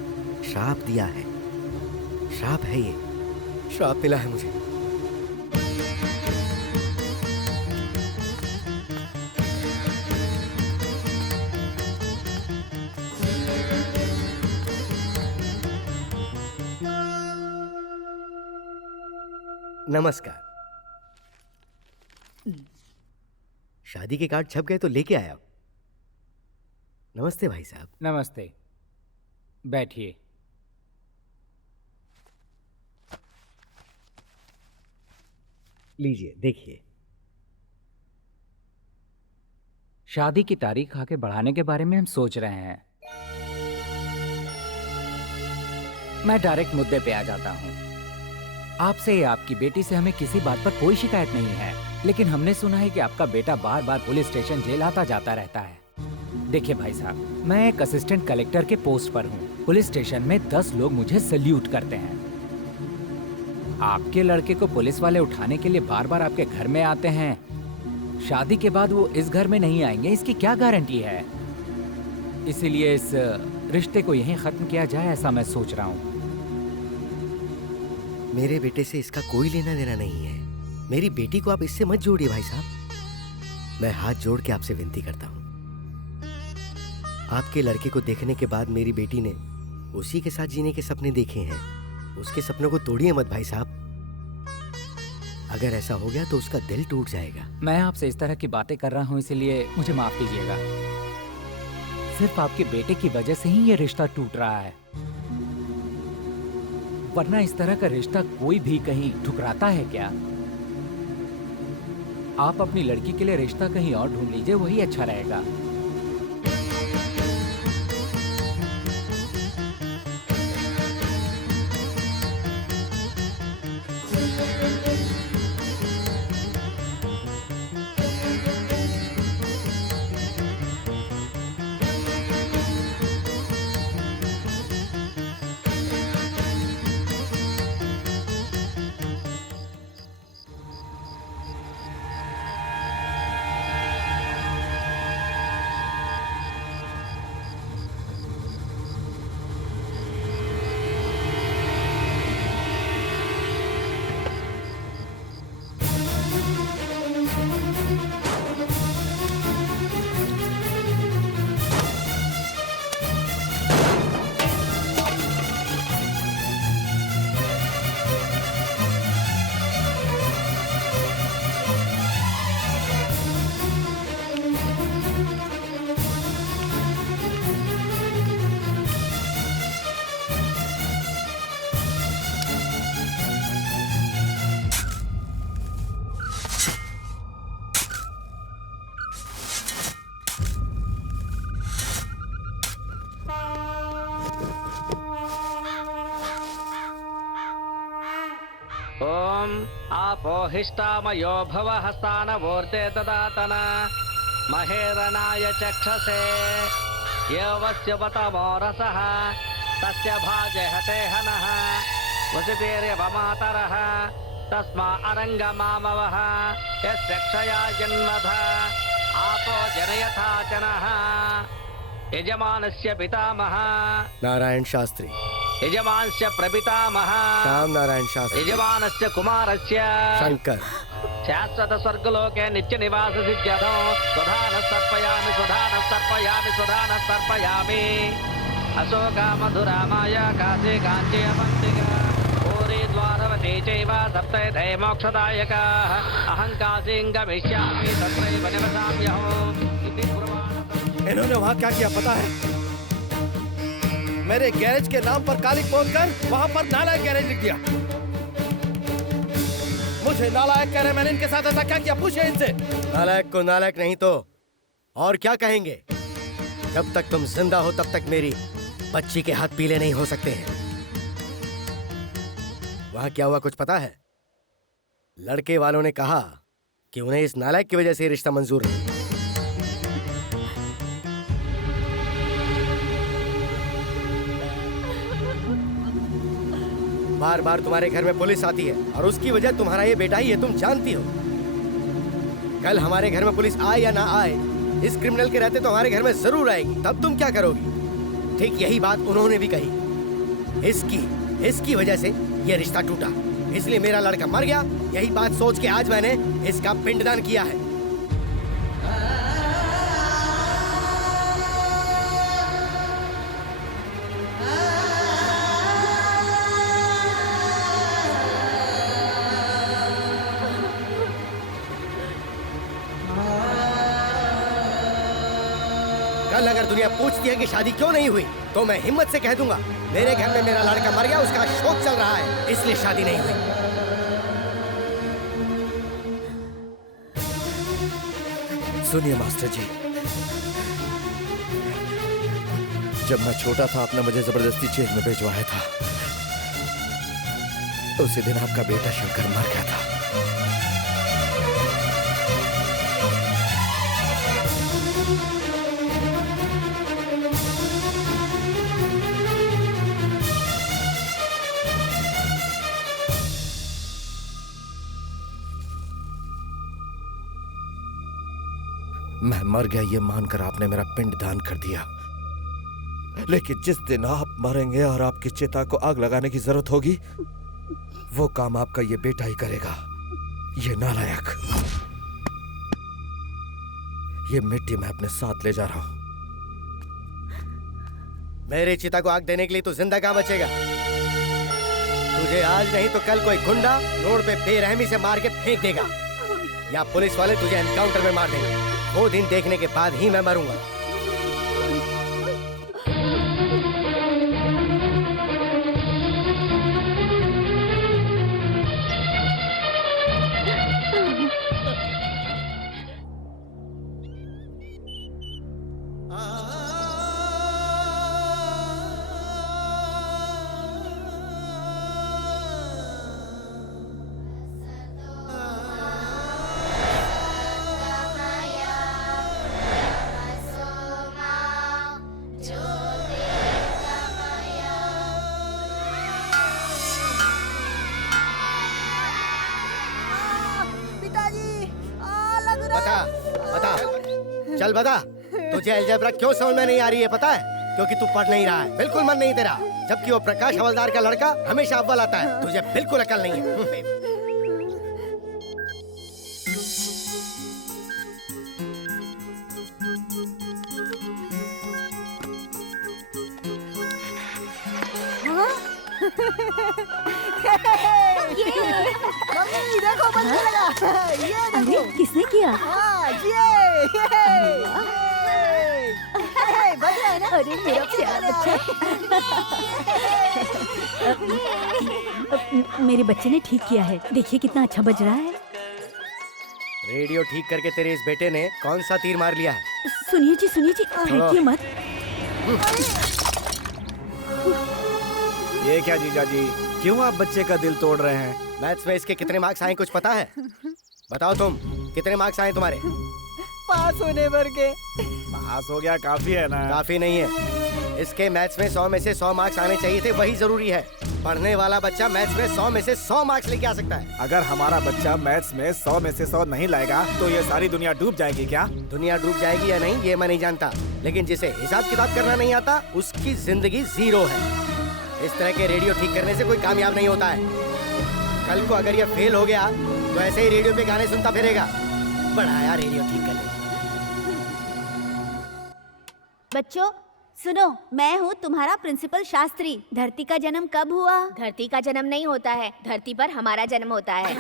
श्राप दिया है। श्राप है ये, श्राप मिला है मुझे। नमस्कार। शादी के कार्ड छप गए तो लेके आया। नमस्ते भाई साहब। नमस्ते, बैठिए। लीजिए देखिए। शादी की तारीख आगे बढ़ाने के बारे में हम सोच रहे हैं। मैं डायरेक्ट मुद्दे पे आ जाता हूँ। आपसे या आपकी बेटी से हमें किसी बात पर कोई शिकायत नहीं है, लेकिन हमने सुना है कि आपका बेटा बार बार पुलिस स्टेशन जेल आता जाता रहता है। देखिए भाई साहब, मैं एक असिस्टेंट कलेक्टर के पोस्ट पर हूँ। पुलिस स्टेशन में 10 लोग मुझे सल्यूट करते हैं। आपके लड़के को पुलिस वाले उठाने के लिए बार बार आपके घर में आते हैं। शादी के बाद वो इस घर में नहीं आएंगे, इसकी क्या गारंटी है? इसीलिए इस रिश्ते को यहीं खत्म किया जाए, ऐसा मैं सोच रहा हूँ। मेरे बेटे से इसका कोई लेना देना नहीं है। मेरी बेटी को आप इससे मत जोड़िए भाई साहब। मैं हाथ जोड़ के आपसे विनती करता हूँ। आपके लड़के को देखने के बाद मेरी बेटी ने उसी के साथ जीने के सपने देखे हैं। उसके सपनों को तोड़िए मत भाई साहब। अगर ऐसा हो गया तो उसका दिल टूट जाएगा। मैं आपसे इस तरह की बातें कर रहा हूँ, इसलिए मुझे माफ कीजिएगा। सिर्फ आपके बेटे की वजह से ही ये रिश्ता टूट रहा है, वरना इस तरह का रिश्ता कोई भी कहीं ठुकराता है क्या? आप अपनी लड़की के लिए रिश्ता कहीं और ढूंढ लीजिए, वही अच्छा रहेगा। ओम आपो हिष्टामयो भवः स्थानवोर्ते ददातन महेरनाय चक्षसे यवस्य वतमो रसः तस्य भाजे हते हनः वसितेर्यवमातरः तस्मा अरङ्गमामवः यस्य क्षया जन्मधः आपो जनयथा जनः यजमानस्य पितामह नारायण शास्त्री, यजमानस्य प्रपितामह श्याम नारायण शास्त्री, यजमानस्य कुमारस्य शंकर, शाश्वत स्वर्गलोके नित्य निवास सिद्ध्यर्थो स्वधान सर्पयामि स्वधान सर्पयामि स्वधान सर्पयामि अशोका मधुरामाय काशे काञ्ची अवन्तिका पूरी द्वारवती चैव सप्तैते मोक्षदायकाः अहं काशीं गमिष्यामि तत्रैव निवसाम्यहम् इति पुराणम्। इन्होंने वहाँ क्या किया पता है? मेरे गैरेज के नाम पर कालिक पोतकर वहाँ पर नालायक गैरेज लिख दिया। मुझे नालायक कह रहे, मैंने इनके साथ ऐसा क्या किया? पूछे इनसे। नालायक को नालायक नहीं तो और क्या कहेंगे? जब तक तुम जिंदा हो तब तक मेरी बच्ची के हाथ पीले नहीं हो सकते हैं। वहां क्या हुआ कुछ पता है? लड़के वालों ने कहा कि उन्हें इस नालायक की वजह से रिश्ता मंजूर नहीं। बार बार तुम्हारे घर में पुलिस आती है और उसकी वजह तुम्हारा ये बेटा ही है, तुम जानती हो। कल हमारे घर में पुलिस आए या ना आए, इस क्रिमिनल के रहते तो हमारे घर में जरूर आएगी। तब तुम क्या करोगी? ठीक यही बात उन्होंने भी कही। इसकी वजह से ये रिश्ता टूटा, इसलिए मेरा लड़का मर गया। यही बात सोच के आज मैंने इसका पिंडदान किया है। कल अगर दुनिया पूछती है कि शादी क्यों नहीं हुई, तो मैं हिम्मत से कह दूंगा मेरे घर में मेरा लड़का मर गया, उसका शोक चल रहा है, इसलिए शादी नहीं हुई। सुनिए मास्टर जी, जब मैं छोटा था आपने मुझे जबरदस्ती जेल में भिजवाया था। उसी दिन आपका बेटा शंकर मर गया था। मैं मर गया ये मानकर आपने मेरा पिंड दान कर दिया, लेकिन जिस दिन आप मरेंगे और आपकी चिता को आग लगाने की जरूरत होगी, वो काम आपका ये बेटा ही करेगा। ये नालायक, ये मिट्टी मैं अपने साथ ले जा रहा हूं। मेरी चिता को आग देने के लिए तू जिंदा कहां बचेगा? तुझे आज नहीं तो कल कोई गुंडा रोड पे बेरहमी से मार के फेंक देगा, या पुलिस वाले तुझे एनकाउंटर में मार देंगे। वो दिन देखने के बाद ही मैं मरूंगा। चल बता, तुझे अलजेब्रा क्यों समझ में नहीं आ रही है पता है? क्योंकि तू पढ़ नहीं रहा है, बिल्कुल मन नहीं तेरा। जबकि वो प्रकाश हवलदार का लड़का हमेशा अव्वल आता है, तुझे बिल्कुल अकल नहीं है। मम्मी देखो बनने लगा। ये देखो। किसने किया? बन रहा है ना? अरे मेरा प्यारा बच्चा। मेरे बच्चे ने ठीक किया है, देखिए कितना अच्छा बज रहा है। रेडियो ठीक करके तेरे इस बेटे ने कौन सा तीर मार लिया है? सुनिए जी, फेंकिए मत। ये क्या जीजा जी, क्यों आप बच्चे का दिल तोड़ रहे हैं? मैथ्स में इसके कितने मार्क्स आए कुछ पता है? बताओ तुम, कितने मार्क्स आए तुम्हारे? पास होने भर के। पास हो गया काफी है ना? काफी नहीं है, इसके मैथ्स में 100 में से 100 मार्क्स आने चाहिए थे, वही जरूरी है। पढ़ने वाला बच्चा मैथ्स में 100 में से 100 मार्क्स लेके आ सकता है। अगर हमारा बच्चा मैथ्स में 100 में से 100 नहीं लाएगा तो ये सारी दुनिया डूब जाएगी क्या? दुनिया डूब जाएगी या नहीं ये मैं नहीं जानता, लेकिन जिसे हिसाब किताब करना नहीं आता उसकी जिंदगी जीरो है। इस तरह के रेडियो ठीक करने से कोई कामयाब नहीं होता है। कल को अगर ये फेल हो गया तो ऐसे ही रेडियो पे गाने सुनता फिरेगा। बढ़ाया रेडियो ठीक करने। बच्चों सुनो, मैं हूँ तुम्हारा प्रिंसिपल शास्त्री। धरती का जन्म कब हुआ? धरती का जन्म नहीं होता है, धरती पर हमारा जन्म होता है।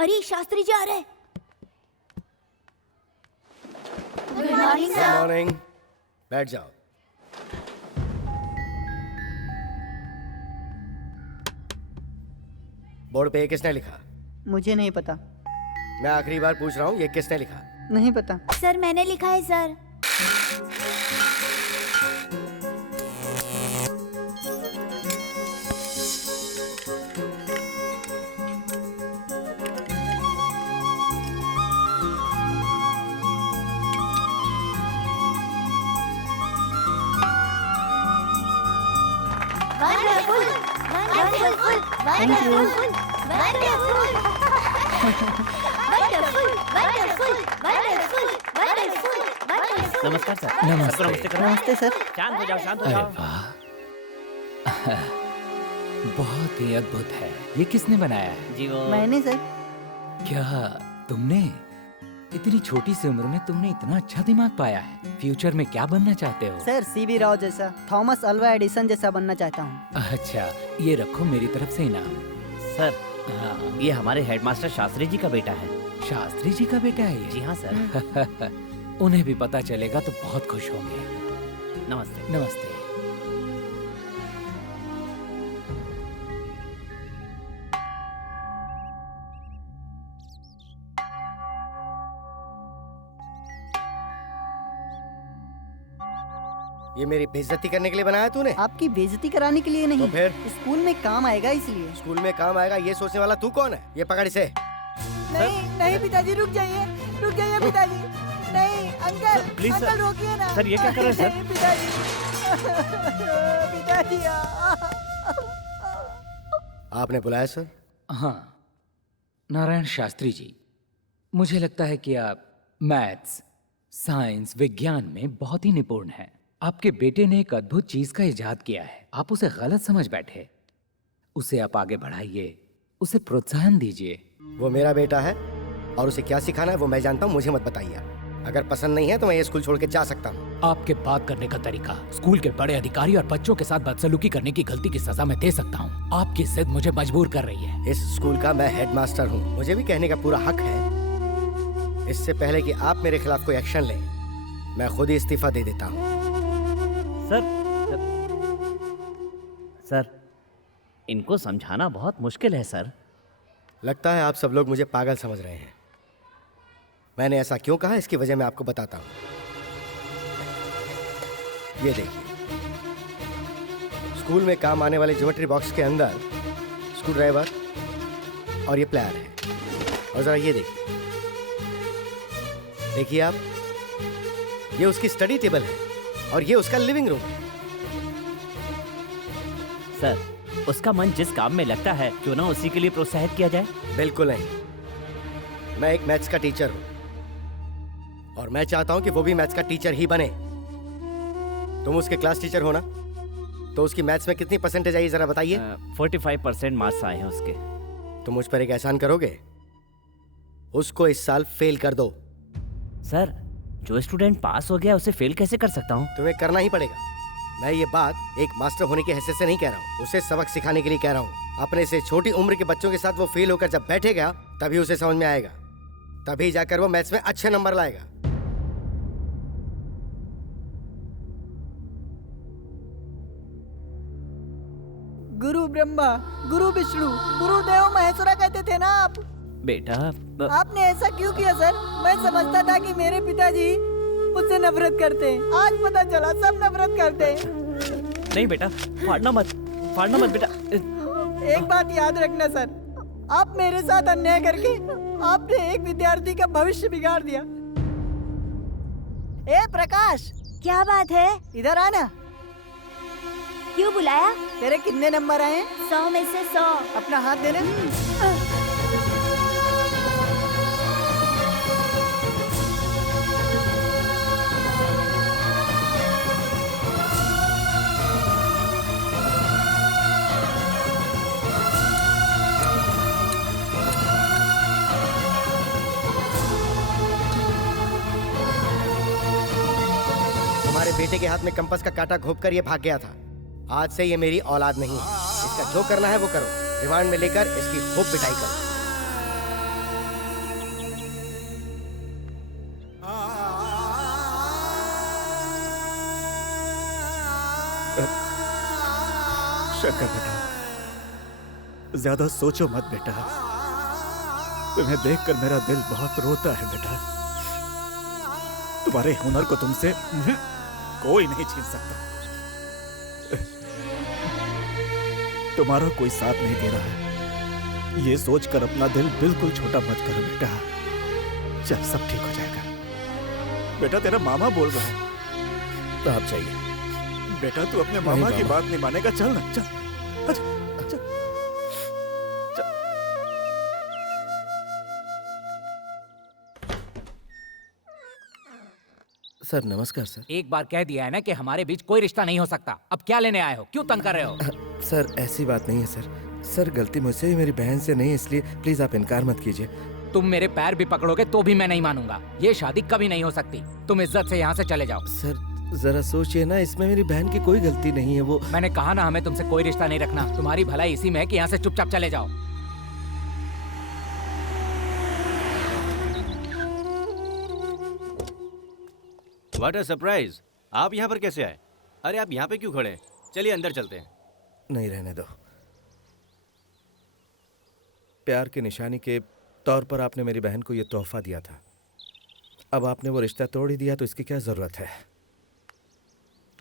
अरे शास्त्री जी आ रहे। Good morning. बैठ जाओ। बोर्ड पे ये किसने लिखा? मुझे नहीं पता। मैं आखिरी बार पूछ रहा हूँ, ये किसने लिखा? नहीं पता। सर मैंने लिखा है सर। नमस्कार सर। नमस्ते। नमस्ते करो। नमस्ते सर। शांत हो जाओ, शांत हो अरे जाओ। वाह, बहुत ही अद्भुत है। ये किसने बनाया है? जी वो मैंने सर। क्या तुमने इतनी छोटी सी उम्र में तुमने इतना अच्छा दिमाग पाया है? फ्यूचर में क्या बनना चाहते हो? सर सीवी राव जैसा, थॉमस अल्वा एडिसन जैसा बनना चाहता हूँ। अच्छा, ये रखो मेरी तरफ से इनाम। सर, हाँ, ये हमारे हेडमास्टर शास्त्री जी का बेटा है। शास्त्री जी का बेटा है ये? जी हाँ सर। उन्हें भी पता चलेगा तो बहुत खुश होंगे। नमस्ते। नमस्ते। ये मेरी बेइज्जती करने के लिए बनाया तूने? आपकी बेइज्जती कराने के लिए नहीं, तो फिर? स्कूल में काम आएगा इसलिए। स्कूल में काम आएगा ये सोचने वाला तू कौन है? ये पकड़ इसे। नहीं नहीं पिताजी, रुक जाइए पिताजी। नहीं अंकल, प्लीज अंकल सर। रोकिए ना। सर, ये क्या कर रहे हैं सर? नहीं, पिताजी पिताजी आपने बुलाया सर? हाँ, नारायण शास्त्री जी, मुझे लगता है कि आप मैथ्स, साइंस, विज्ञान में बहुत ही निपुण हैं। आपके बेटे ने एक अद्भुत चीज का इजाद किया है, आप उसे गलत समझ बैठे। उसे आप आगे बढ़ाइए, उसे प्रोत्साहन दीजिए। वो मेरा बेटा है और उसे क्या सिखाना है वो मैं जानता हूँ, मुझे मत बताइए। अगर पसंद नहीं है तो मैं ये स्कूल छोड़ के जा सकता हूँ। आपके बात करने का तरीका स्कूल के बड़े अधिकारी और बच्चों के साथ बदसलूकी करने की गलती की सजा मैं दे सकता हूँ। आपकी जिद मुझे मजबूर कर रही है। इस स्कूल का मैं हेडमास्टर हूँ, मुझे भी कहने का पूरा हक है। इससे पहले कि आप मेरे खिलाफ कोई एक्शन लें, मैं खुद ही इस्तीफा दे देता हूँ। सर, इनको समझाना बहुत मुश्किल है सर। लगता है आप सब लोग मुझे पागल समझ रहे हैं। मैंने ऐसा क्यों कहा इसकी वजह मैं आपको बताता हूँ। ये देखिए, स्कूल में काम आने वाले ज्योमेट्री बॉक्स के अंदर स्क्रू ड्राइवर और ये प्लायर है। और जरा ये देखिए आप, ये उसकी स्टडी टेबल है और ये उसका लिविंग रूम है। सर, उसका मन जिस काम में लगता है क्यों ना उसी के लिए प्रोत्साहित किया जाए। बिल्कुल नहीं, मैं एक मैथ्स का टीचर हूँ और मैं चाहता हूँ कि वो भी मैथ्स का टीचर ही बने। तुम उसके क्लास टीचर हो ना, तो उसकी मैथ्स में कितनी परसेंटेज आई जरा बताइए। 45% मार्क्स आए हैं उसके। तो मुझ पर एक एहसान करोगे, उसको इस साल फेल कर दो। सर, जो स्टूडेंट पास हो गया उसे फेल कैसे कर सकता हूँ? तुम्हें करना ही पड़ेगा। मैं ये बात एक मास्टर होने की हैसियत से नहीं कह रहा हूँ, उसे सबक सिखाने के लिए कह रहा हूँ। अपने से छोटी उम्र के बच्चों के साथ वो फेल होकर जब बैठेगा तभी उसे समझ में आएगा, तभी जाकर वो मैथ्स में अच्छे नंबर लाएगा। गुरु ब्रह्मा, गुरु विष्णु, गुरुदेव महेश्वरा कहते थे ना आप। बेटा, आपने ऐसा क्यों किया सर? मैं समझता था कि मेरे पिताजी मुझसे नफरत करते हैं, आज पता चला सब नफरत करते हैं। नहीं बेटा, फाड़ना मत बेटा। एक बात याद रखना सर, आप मेरे साथ अन्याय करके आपने एक विद्यार्थी का भविष्य बिगाड़ दिया। ए प्रकाश, क्या बात है? इधर आना। क्यों बुलाया? तेरे कितने नंबर आए? 100 में से 100। अपना हाथ देना। तुम्हारे बेटे के हाथ में कंपास का कांटा घोंपकर ये भाग गया था। आज से ये मेरी औलाद नहीं है। इसका जो करना है वो करो। रिमांड में लेकर इसकी खूब पिटाई करो। शंकर बेटा, ज्यादा सोचो मत बेटा। तुम्हें देखकर मेरा दिल बहुत रोता है बेटा। तुम्हारे हुनर को तुमसे कोई नहीं छीन सकता। तुम्हारा कोई साथ नहीं दे रहा है, ये सोचकर अपना दिल बिल्कुल छोटा मत करो बेटा। चल, सब ठीक हो जाएगा। बेटा, तेरा मामा बोल रहा है। तो आप चाहिए बेटा, तू अपने मामा की बात नहीं मानेगा। चल ना, चल। अच्छा, अच्छा। सर नमस्कार सर। एक बार कह दिया है ना कि हमारे बीच कोई रिश्ता नहीं हो सकता। अब क्या लेने आए हो? क्यों तंग कर रहे हो? सर ऐसी बात नहीं है सर। सर गलती मुझसे ही, मेरी बहन से नहीं, इसलिए प्लीज आप इनकार मत कीजिए। तुम मेरे पैर भी पकड़ोगे तो भी मैं नहीं मानूंगा। ये शादी कभी नहीं हो सकती। तुम इज्जत से यहाँ से चले जाओ। सर जरा सोचिए ना, इसमें मेरी बहन की कोई गलती नहीं है। वो मैंने कहा ना, हमें तुमसे कोई रिश्ता नहीं रखना। तुम्हारी भलाई इसी में है कि यहाँ से चुपचाप चले जाओ। What a surprise! आप यहाँ पर कैसे आए? अरे आप यहाँ पे क्यों खड़े हैं? चलिए अंदर चलते हैं। नहीं, रहने दो। प्यार की निशानी के तौर पर आपने मेरी बहन को ये तोहफा दिया था। अब आपने वो रिश्ता तोड़ ही दिया तो इसकी क्या जरूरत है?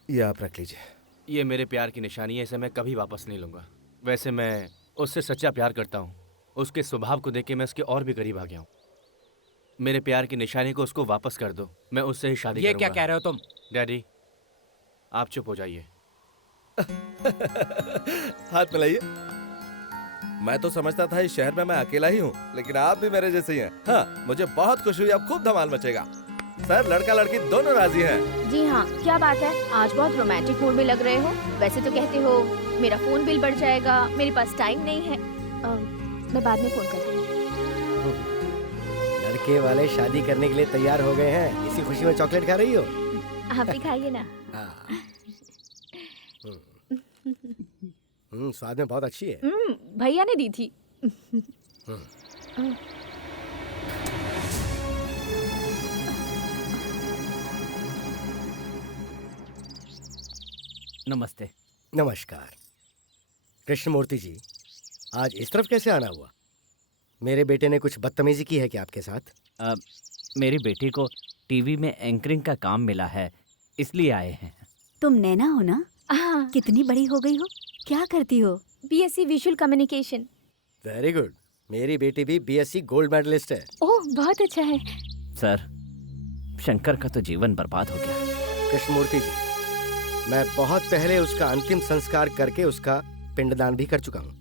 ये आप रख लीजिए। ये मेरे प्यार की निशानी है, इसे मैं कभी वापस नहीं लूँगा। वैसे मैं उससे सच्चा प्यार करता हूँ। उसके स्वभाव को देख के मैं उसके और भी करीब आ गया हूँ। मेरे प्यार की निशानी को उसको वापस कर दो, मैं उससे ही शादी करूँगा। ये क्या कह रहे हो तुम? डैडी, आप चुप हो जाइए। हाथ मिलाइए। मैं तो समझता था इस शहर में मैं अकेला ही हूँ, लेकिन आप भी मेरे जैसे ही हैं। हाँ, मुझे बहुत खुशी हुई। अब खूब धमाल मचेगा। सर, लड़का लड़की दोनों राजी हैं। जी हाँ, क्या बात है? आज बहुत रोमांटिक मूड में लग रहे हो। वैसे तो कहते हो मेरा फोन बिल बढ़ जाएगा, मेरे पास टाइम नहीं है। मैं बाद में फोन करती हूँ। लड़के वाले शादी करने के लिए तैयार हो गए हैं। इसी खुशी में चॉकलेट खा रही हो? आप भी खाइए ना। स्वाद में बहुत अच्छी है। भैया ने दी थी। नमस्ते। नमस्कार। कृष्णमूर्ति जी, आज इस तरफ कैसे आना हुआ? मेरे बेटे ने कुछ बदतमीजी की है क्या आपके साथ? मेरी बेटी को टीवी में एंकरिंग का काम मिला है, इसलिए आए हैं। तुम नैना हो ना? हाँ। कितनी बड़ी हो गई हो? क्या करती हो? BSc visual communication. Very good. मेरी बेटी भी BSc गोल्ड मेडलिस्ट है। ओह, बहुत अच्छा है। सर, शंकर का तो जीवन बर्बाद हो गया। कृष्णमूर्ति जी, मैं बहुत पहले उसका अंतिम संस्कार करके उसका पिंडदान भी कर चुका हूँ।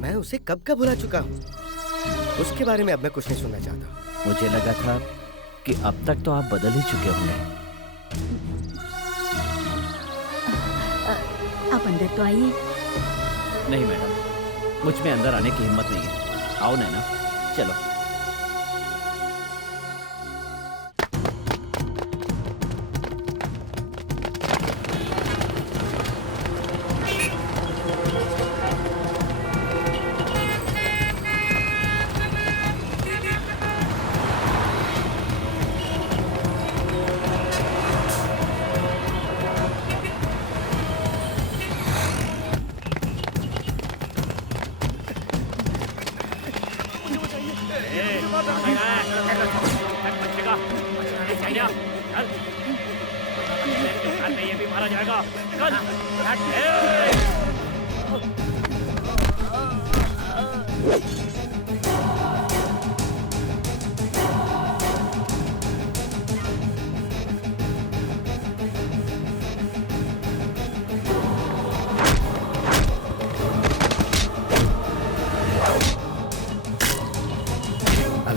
मैं उसे कब का भुला चुका हूँ। उसके बारे में अब मैं कुछ नहीं सुनना चाहता। मुझे लगा था कि अब तक तो आप बदल ही चुके होंगे। आप अंदर तो आइए। नहीं मैडम, मुझ में अंदर आने की हिम्मत नहीं है। आओ नैना, चलो। ये भी मारा जाएगा।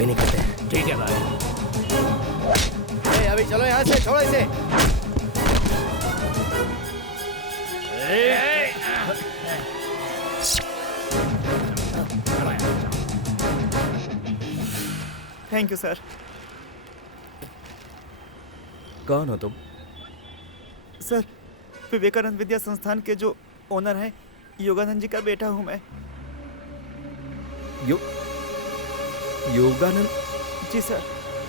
अभी निकलते हैं। ठीक है भाई। अभी चलो यहाँ से, छोड़ो इसे। Thank you sir. कौन हो तुम? सर, विवेकानंद विद्या संस्थान के जो ओनर हैं, योगानंद जी का बेटा हूँ मैं। योगानंद जी सर।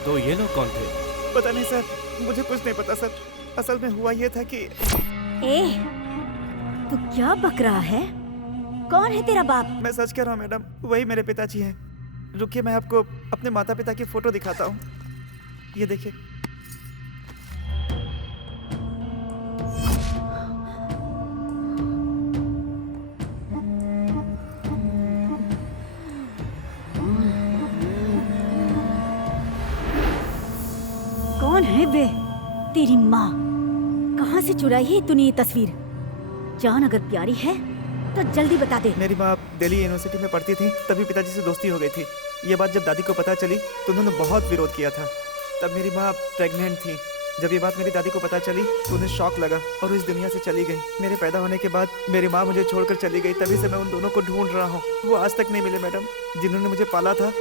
तो ये लोग कौन थे? पता नहीं सर, मुझे कुछ नहीं पता सर। असल में हुआ ये था कि ए, तू क्या बक रहा है? कौन है तेरा बाप? मैं सच कह रहा हूँ मैडम, वही मेरे पिताजी हैं। रुकिए, मैं आपको अपने माता पिता की फोटो दिखाता हूँ। ये देखिए। कौन है वे? तेरी माँ। कहाँ से चुराई है तूने ये तस्वीर? जान अगर प्यारी है तो जल्दी बता दे। मेरी माँ दिल्ली यूनिवर्सिटी में पढ़ती थी, तभी पिताजी से दोस्ती हो गई थी। ये बात जब दादी को पता चली तो उन्होंने बहुत विरोध किया था। तब मेरी माँ प्रेग्नेंट थी। जब ये बात मेरी दादी को पता चली तो उन्हें शॉक लगा और वो इस दुनिया से चली गई। मेरे पैदा होने के बाद मेरी माँ मुझे छोड़कर चली गई। तभी से मैं उन दोनों को ढूंढ रहा हूँ। वो आज तक नहीं मिले मैडम। जिन्होंने मुझे पाला था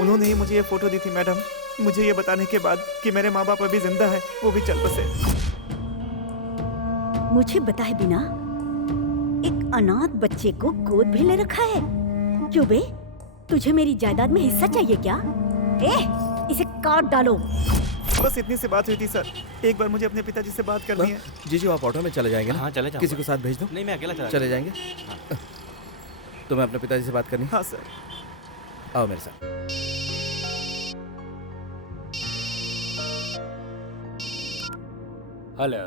उन्होंने ही मुझे ये फोटो दी थी मैडम, मुझे ये बताने के बाद कि मेरे माँ बाप अभी जिंदा हैं, वो भी चल बसे। मुझे बताए बिना एक अनाथ बच्चे को गोद भी ले रखा है। क्यों बे? तुझे मेरी जायदाद में हिस्सा चाहिए क्या? इसे काट डालो। बस इतनी सी बात हुई थी सर। एक बार मुझे अपने पिताजी से बात करनी है। जीजू आप ऑटो में चले जाएंगे ना? हाँ चले जाऊंगा। किसी को साथ भेज दो। नहीं मैं अकेला चले जाएंगे। तुम्हें अपने पिताजी से बात करनी? हाँ सर। आओ मेरे साथ। हेलो।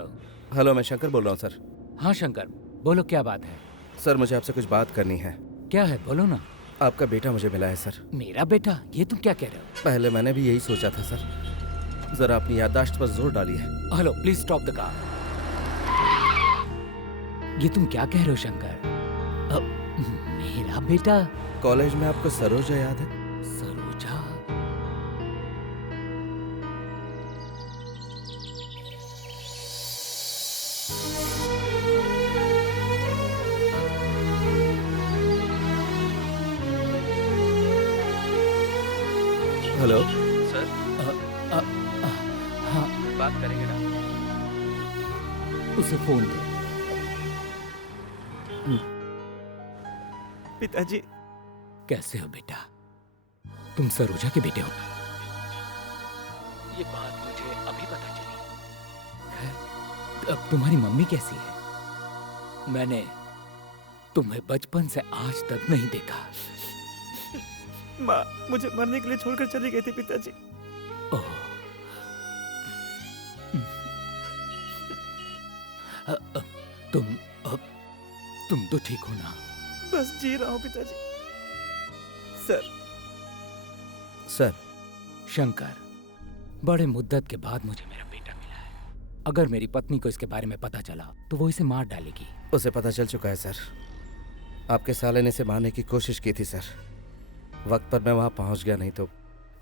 हेलो, मैं शंकर बोल रहा हूँ सर। हाँ शंकर, बोलो क्या बात है? सर मुझे आपसे कुछ बात करनी है। क्या है, बोलो ना। आपका बेटा मुझे मिला है सर। मेरा बेटा? ये तुम क्या कह रहे हो? पहले मैंने भी यही सोचा था सर। जरा अपनी याददाश्त पर जोर डालिए। Hello, please stop the car. ये तुम क्या कह रहे हो शंकर? मेरा बेटा? कॉलेज में आपको सरोजा याद है? सरोजा? Hello sir. हाँ, बात करेंगे ना? उसे फोन दो। पिताजी। कैसे हो बेटा? तुम सरोजा के बेटे हो ना? ये बात मुझे अभी पता चली। अब तुम्हारी मम्मी कैसी है? मैंने तुम्हें बचपन से आज तक नहीं देखा। माँ मुझे मरने के लिए छोड़कर चली गई थी पिताजी। ओह। तुम तो ठीक हो ना? बस जी रहा हूँ पिताजी। सर। शंकर, बड़े मुद्दत के बाद मुझे मेरा बेटा मिला है। अगर मेरी पत्नी को इसके बारे में पता चला तो वो इसे मार डालेगी। उसे पता चल चुका है सर। आपके साले ने इसे मारने की कोशिश की थी सर। वक्त पर मैं वहां पहुंच गया, नहीं तो।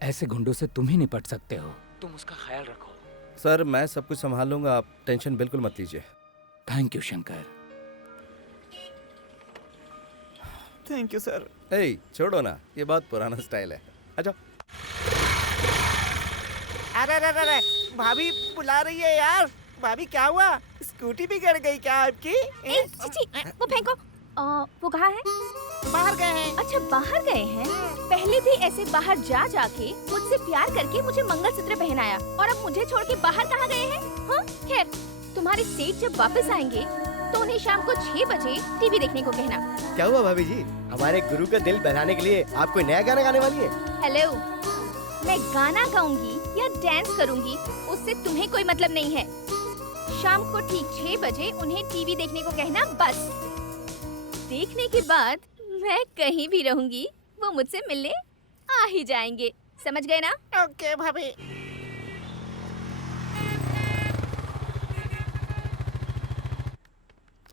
ऐसे गुंडों से तुम ही निपट सकते हो। तुम उसका ख्याल रखो। सर मैं सब कुछ संभाल लूंगा, आप टेंशन बिल्कुल मत लीजिए। Thank you Shankar. Thank you sir. छोड़ो ना, ये बहुत पुराना स्टाइल है। अच्छा। अरे भाभी बुला रही है यार। भाभी क्या हुआ? स्कूटी बिगड़ गई क्या आपकी? वो फेंको। वो कहाँ है? बाहर गए हैं। अच्छा बाहर गए हैं। पहले भी ऐसे बाहर जा जाके मुझसे प्यार करके मुझे मंगलसूत्र पहनाया और अब मुझे छोड़ के बाहर कहाँ गए हैं? हाँ खैर, तुम्हारे सेठ जब वापस आएंगे तो उन्हें शाम को 6 बजे टीवी देखने को कहना। क्या हुआ भाभी जी? हमारे गुरु का दिल बहलाने के लिए आप कोई नया गाना गाने वाली है? हेलो, मैं गाना गाऊंगी या डांस करूंगी उससे तुम्हें कोई मतलब नहीं है। शाम को ठीक 6 बजे उन्हें टीवी देखने को कहना बस। देखने के बाद मैं कहीं भी रहूंगी, वो मुझसे मिलने आ ही जाएंगे। समझ गए ना? ओके भाभी।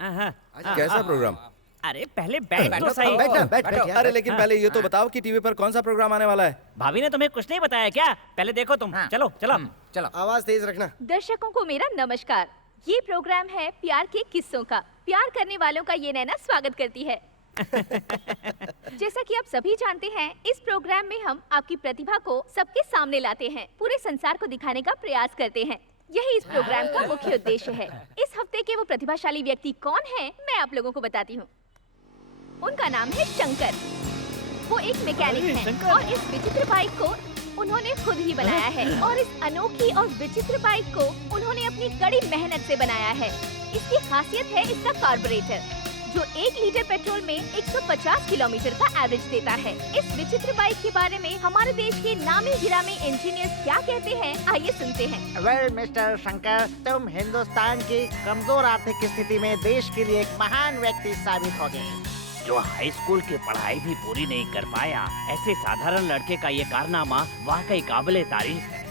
कैसा प्रोग्राम? अरे पहले बैठ तो सही। बैठ। अरे लेकिन पहले ये तो बताओ कि टीवी पर कौन सा प्रोग्राम आने वाला है? भाभी ने तुम्हें कुछ नहीं बताया क्या? पहले देखो तुम। चलो चलो चलो। आवाज तेज रखना। दर्शकों को मेरा नमस्कार। ये प्रोग्राम है प्यार के किस्सों का। प्यार करने वालों का ये नैना स्वागत करती है। जैसा कि आप सभी जानते हैं, इस प्रोग्राम में हम आपकी प्रतिभा को सबके सामने लाते हैं, पूरे संसार को दिखाने का प्रयास करते हैं। यही इस प्रोग्राम का मुख्य उद्देश्य है। इस हफ्ते के वो प्रतिभाशाली व्यक्ति कौन हैं, मैं आप लोगों को बताती हूँ। उनका नाम है शंकर। वो एक मैकेनिक हैं और इस विचित्र बाइक को उन्होंने खुद ही बनाया है। और इस अनोखी और विचित्र बाइक को उन्होंने अपनी कड़ी मेहनत से बनाया है। इसकी खासियत है इसका कार्बोरेटर, जो 1 लीटर पेट्रोल में 150 किलोमीटर का एवरेज देता है। इस विचित्र बाइक के बारे में हमारे देश के नामी गिरामी इंजीनियर्स क्या कहते हैं, आइए सुनते हैं। वेल मिस्टर शंकर, तुम हिंदुस्तान की कमजोर आर्थिक स्थिति में देश के लिए एक महान व्यक्ति साबित हो गए। जो हाई स्कूल की पढ़ाई भी पूरी नहीं कर पाया, ऐसे साधारण लड़के का ये कारनामा वाकई काबिले तारीफ है।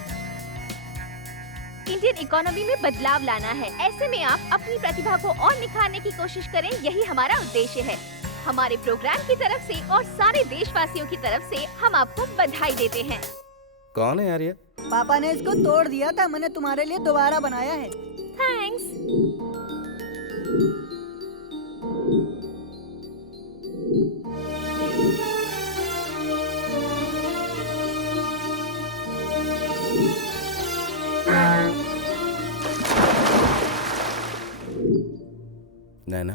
इंडियन इकोनॉमी में बदलाव लाना है। ऐसे में आप अपनी प्रतिभा को और निखारने की कोशिश करें, यही हमारा उद्देश्य है। हमारे प्रोग्राम की तरफ से और सारे देशवासियों की तरफ से हम आपको बधाई देते हैं। कौन है यार ये? पापा ने इसको तोड़ दिया था, मैंने तुम्हारे लिए दोबारा बनाया है। थैंक्स। नैना,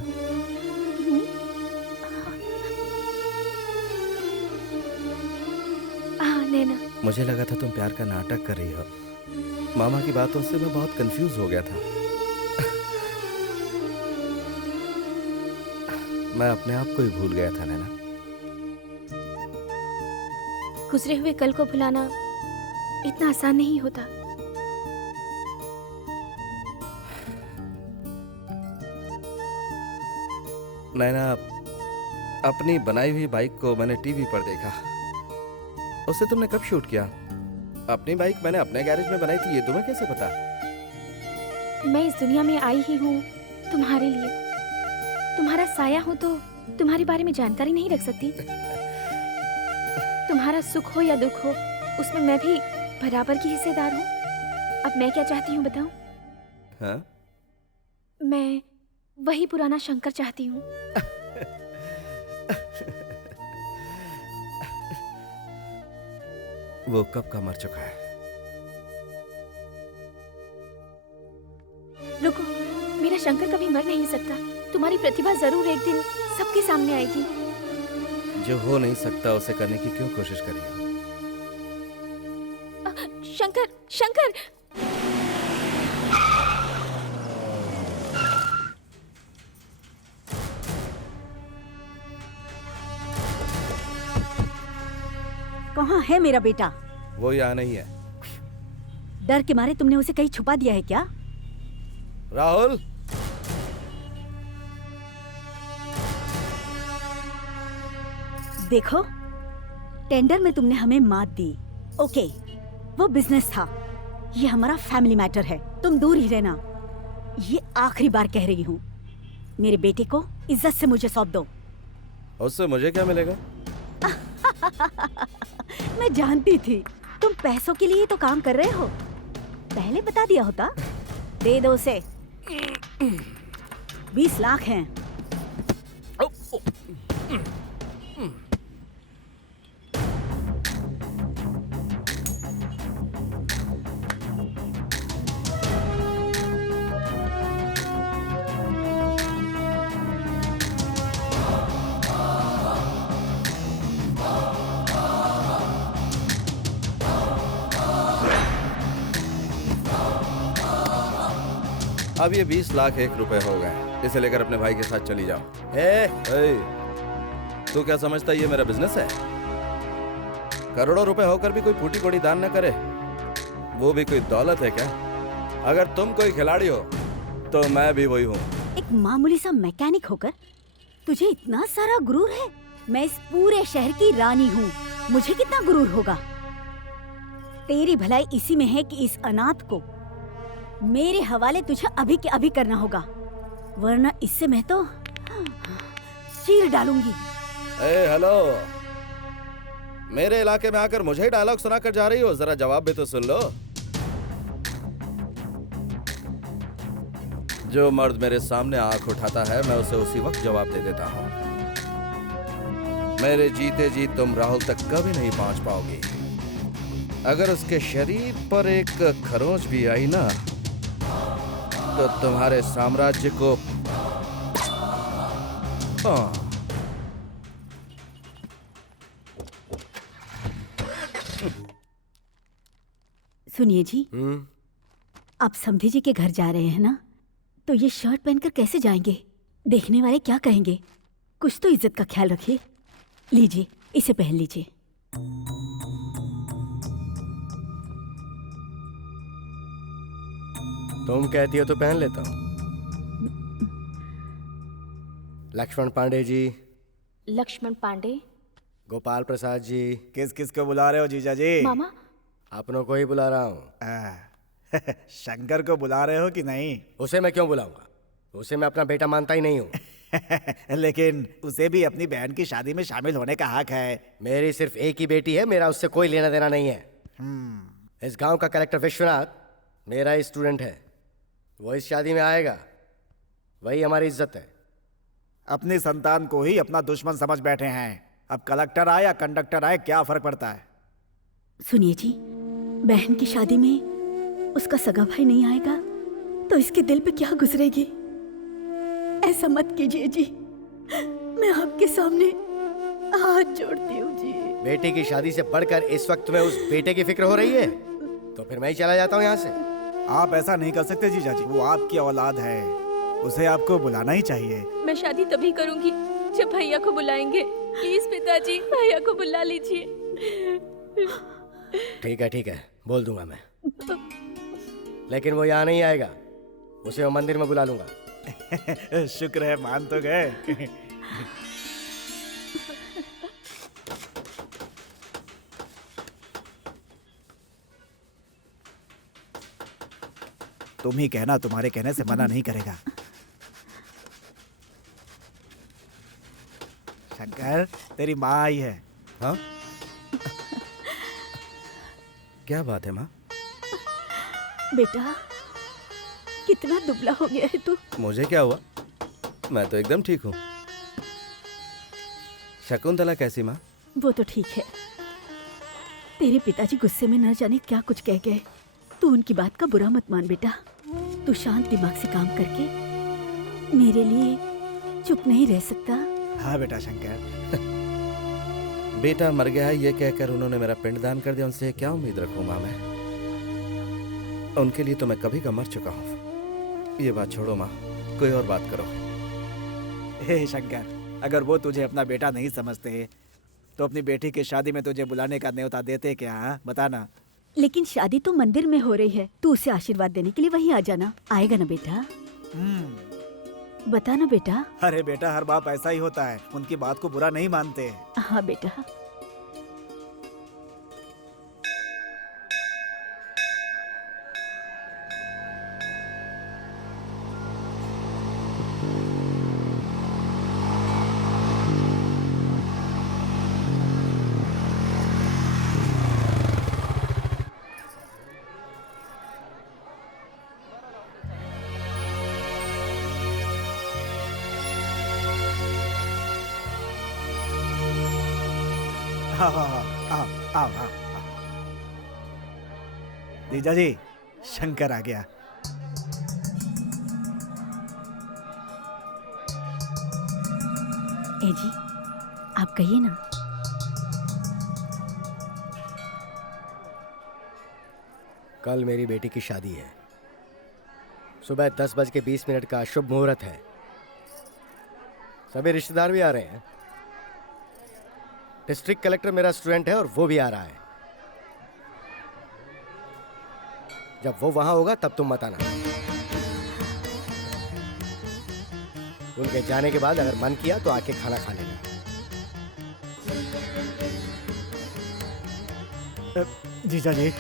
नैना, मुझे लगा था तुम प्यार का नाटक कर रही हो। मामा की बातों से मैं बहुत कंफ्यूज हो गया था। मैं अपने आप को ही भूल गया था नैना। गुजरे हुए कल को भुलाना इतना आसान नहीं होता। नैना, अपनी बनाई हुई बाइक को मैंने टीवी पर देखा। उसे तुमने कब शूट किया? अपनी बाइक मैंने अपने गैरेज में बनाई थी, ये तुम्हें कैसे पता? मैं इस दुनिया में आई ही हूँ तुम्हारे लिए। तुम्हारा साया हूँ तो तुम्हारे बारे में जानकारी नहीं रख सकती। तुम्हारा सुख हो या दुख हो, उसमें मैं भी बराबर की हिस्सेदार हूँ। अब मैं क्या चाहती हूँ बताऊं? हाँ? मैं वही पुराना शंकर चाहती हूँ। वो कब का मर चुका है। रुको, मेरा शंकर कभी मर नहीं सकता। तुम्हारी प्रतिभा जरूर एक दिन सबके सामने आएगी। जो हो नहीं सकता उसे करने की क्यों कोशिश करी हो? शंकर, शंकर! कहाँ है मेरा बेटा? वो यहाँ नहीं है। डर के मारे तुमने उसे कहीं छुपा दिया है क्या? राहुल! देखो, टेंडर में तुमने हमें मात दी। ओके, वो बिजनेस था, ये हमारा फैमिली मैटर है। तुम दूर ही रहना। ये आखिरी बार कह रही हूँ, मेरे बेटे को इज्जत से मुझे सौंप दो। उससे मुझे क्या मिलेगा? मैं जानती थी तुम पैसों के लिए तो काम कर रहे हो। पहले बता दिया होता। दे दो उसे। 20 लाख हैं। अब ये 20 लाख 1 रुपए हो गए। इसे लेकर अपने भाई के साथ चली जाओ। तू क्या समझता है ये मेरा बिजनेस है? करोड़ों रुपए होकर भी कोई फूटी कोड़ी दान न करे, वो भी कोई दौलत है क्या? अगर तुम कोई खिलाड़ी हो तो मैं भी वही हूँ। एक मामूली सा मैकेनिक होकर तुझे इतना सारा गुरूर है। मैं इस पूरे शहर की रानी हूँ, मुझे कितना गुरूर होगा। तेरी भलाई इसी में है कि इस अनाथ को मेरे हवाले तुझे अभी के अभी करना होगा, वरना इससे मैं तो चीर डालूंगी। ए हेलो, मेरे इलाके में आकर मुझे ही डायलॉग सुनाकर जा रही हो? जरा जवाब भी तो सुन लो। जो मर्द मेरे सामने आंख उठाता है मैं उसे उसी वक्त जवाब दे देता हूँ। मेरे जीते जी तुम राहुल तक कभी नहीं पहुंच पाओगी। अगर उसके शरीर पर एक खरोंच भी आई ना तो तुम्हारे साम्राज्य को सुनिए जी, आप समधी जी के घर जा रहे हैं ना, तो ये शर्ट पहनकर कैसे जाएंगे? देखने वाले क्या कहेंगे? कुछ तो इज्जत का ख्याल रखिए। लीजिए, इसे पहन लीजिए। तुम कहती हो तो पहन लेता हूँ। लक्ष्मण पांडे जी। लक्ष्मण पांडे। गोपाल प्रसाद जी। किस किस को बुला रहे हो जीजा जी? मामा। अपनों को ही बुला रहा हूँ। शंकर को बुला रहे हो कि नहीं? उसे मैं क्यों बुलाऊंगा? उसे मैं अपना बेटा मानता ही नहीं हूँ। लेकिन उसे भी अपनी बहन की शादी में शामिल होने का हक है। मेरी सिर्फ एक ही बेटी है, मेरा उससे कोई लेना देना नहीं है। इस गांव का कलेक्टर विश्वनाथ मेरा ही स्टूडेंट है, वो इस शादी में आएगा, वही हमारी इज्जत है। अपनी संतान को ही अपना दुश्मन समझ बैठे हैं। अब कलेक्टर आए या कंडक्टर आए क्या फर्क पड़ता है? सुनिए जी, बहन की शादी में उसका सगा भाई नहीं आएगा तो इसके दिल पे क्या गुजरेगी? ऐसा मत कीजिए जी, मैं आपके सामने हाथ जोड़ती हूँ जी। बेटी की शादी से बढ़कर इस वक्त तुम्हें उस बेटे की फिक्र हो रही है, तो फिर मैं ही चला जाता हूँ यहाँ से। आप ऐसा नहीं कर सकते जीजा जी, वो आपकी औलाद है, उसे आपको बुलाना ही चाहिए। मैं शादी तभी करूंगी जब भैया को बुलाएंगे। प्लीज पिताजी, भैया को बुला लीजिए। ठीक है, बोल दूंगा मैं, लेकिन वो यहाँ नहीं आएगा, उसे मैं मंदिर में बुला लूंगा। शुक्र है मान तो गए। तुम ही कहना, तुम्हारे कहने से मना नहीं करेगा। शंकर, तेरी माँ आई है। हाँ? क्या बात है माँ? बेटा, कितना दुबला हो गया है तू। मुझे क्या हुआ? मैं तो एकदम ठीक हूँ। शकुंतला कैसी माँ? वो तो ठीक है। तेरे पिताजी गुस्से में न जाने क्या कुछ कह गए। तू उनकी बात का बुरा मत मान बेटा। तू शांत दिमाग से काम करके मेरे लिए चुप नहीं रह सकता। हाँ बेटा शंकर। बेटा मर गया है ये कहकर उन्होंने मेरा पिंडदान कर दिया, उनसे क्या उम्मीद रखूं माँ मैं? उनके लिए तो मैं कभी का मर चुका हूँ। ये बात छोड़ो माँ, कोई और बात करो। हे शंकर, अगर वो तुझे अपना बेटा नहीं समझते तो अपनी बेटी की शादी में तुझे बुलाने का न्योता देते क्या? बताना। लेकिन शादी तो मंदिर में हो रही है, तू उसे आशीर्वाद देने के लिए वहीं आ जाना। आएगा ना बेटा? बता ना बेटा। अरे बेटा, हर बाप ऐसा ही होता है, उनकी बात को बुरा नहीं मानते। हाँ बेटा। आओ। जीजा जी, शंकर आ गया। ए जी, आप कहिए ना। कल मेरी बेटी की शादी है। सुबह 10:20 का शुभ मुहूर्त है। सभी रिश्तेदार भी आ रहे हैं। डिस्ट्रिक्ट कलेक्टर मेरा स्टूडेंट है और वो भी आ रहा है। जब वो वहां होगा तब तुम मत आना। उनके जाने के बाद अगर मन किया तो आके खाना खा लेना। जीजा जी,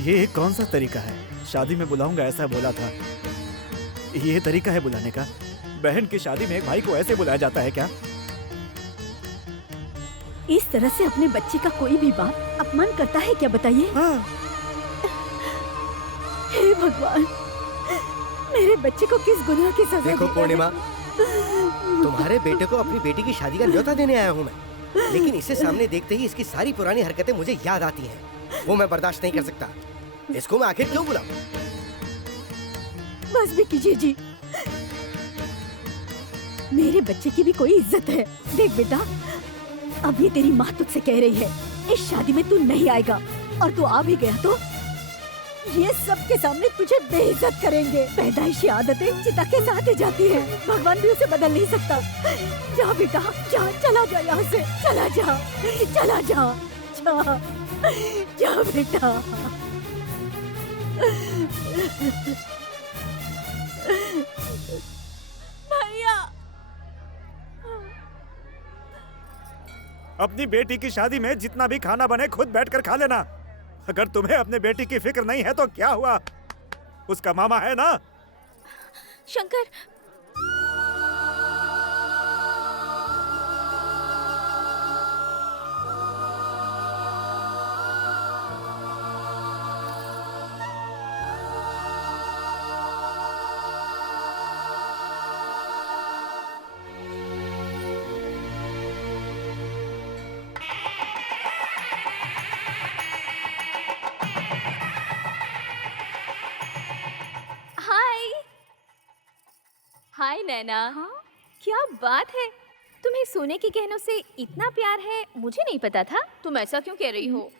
ये कौन सा तरीका है? शादी में बुलाऊंगा ऐसा बोला था, ये तरीका है बुलाने का? बहन की शादी में एक भाई को ऐसे बुलाया जाता है क्या? इस तरह से अपने बच्चे का कोई भी बाप अपमान करता है क्या, बताइए? हाँ। हे भगवान, मेरे बच्चे को किस गुनाह की सजा देखो दी पूर्णिमा, तुम्हारे बेटे को अपनी बेटी की शादी का न्योता देने आया हूँ मैं, लेकिन इसे सामने देखते ही इसकी सारी पुरानी हरकतें मुझे याद आती हैं। वो मैं बर्दाश्त नहीं कर सकता। इसको मैं आखिर क्यों बुलाऊं? बस भी कीजिए जी, मेरे बच्चे की भी कोई इज्जत है। देख बेटा, अभी तेरी माँ तुझसे कह रही है इस शादी में तू नहीं आएगा, और तू आ भी गया तो ये सबके सामने तुझे बेइज्जत करेंगे। पैदाइशी आदतें चिता के साथ ही जाती है, भगवान भी उसे बदल नहीं सकता। जा बेटा जा, चला जा यहाँ से, चला जा, चला जा, जा, जा बेटा। भैया, अपनी बेटी की शादी में जितना भी खाना बने खुद बैठकर खा लेना। अगर तुम्हें अपने बेटी की फिक्र नहीं है तो क्या हुआ, उसका मामा है ना। शंकर, हाय नैना। हाँ? क्या बात है, तुम्हें सोने के गहनों से इतना प्यार है, मुझे नहीं पता था। तुम ऐसा क्यों कह रही हो?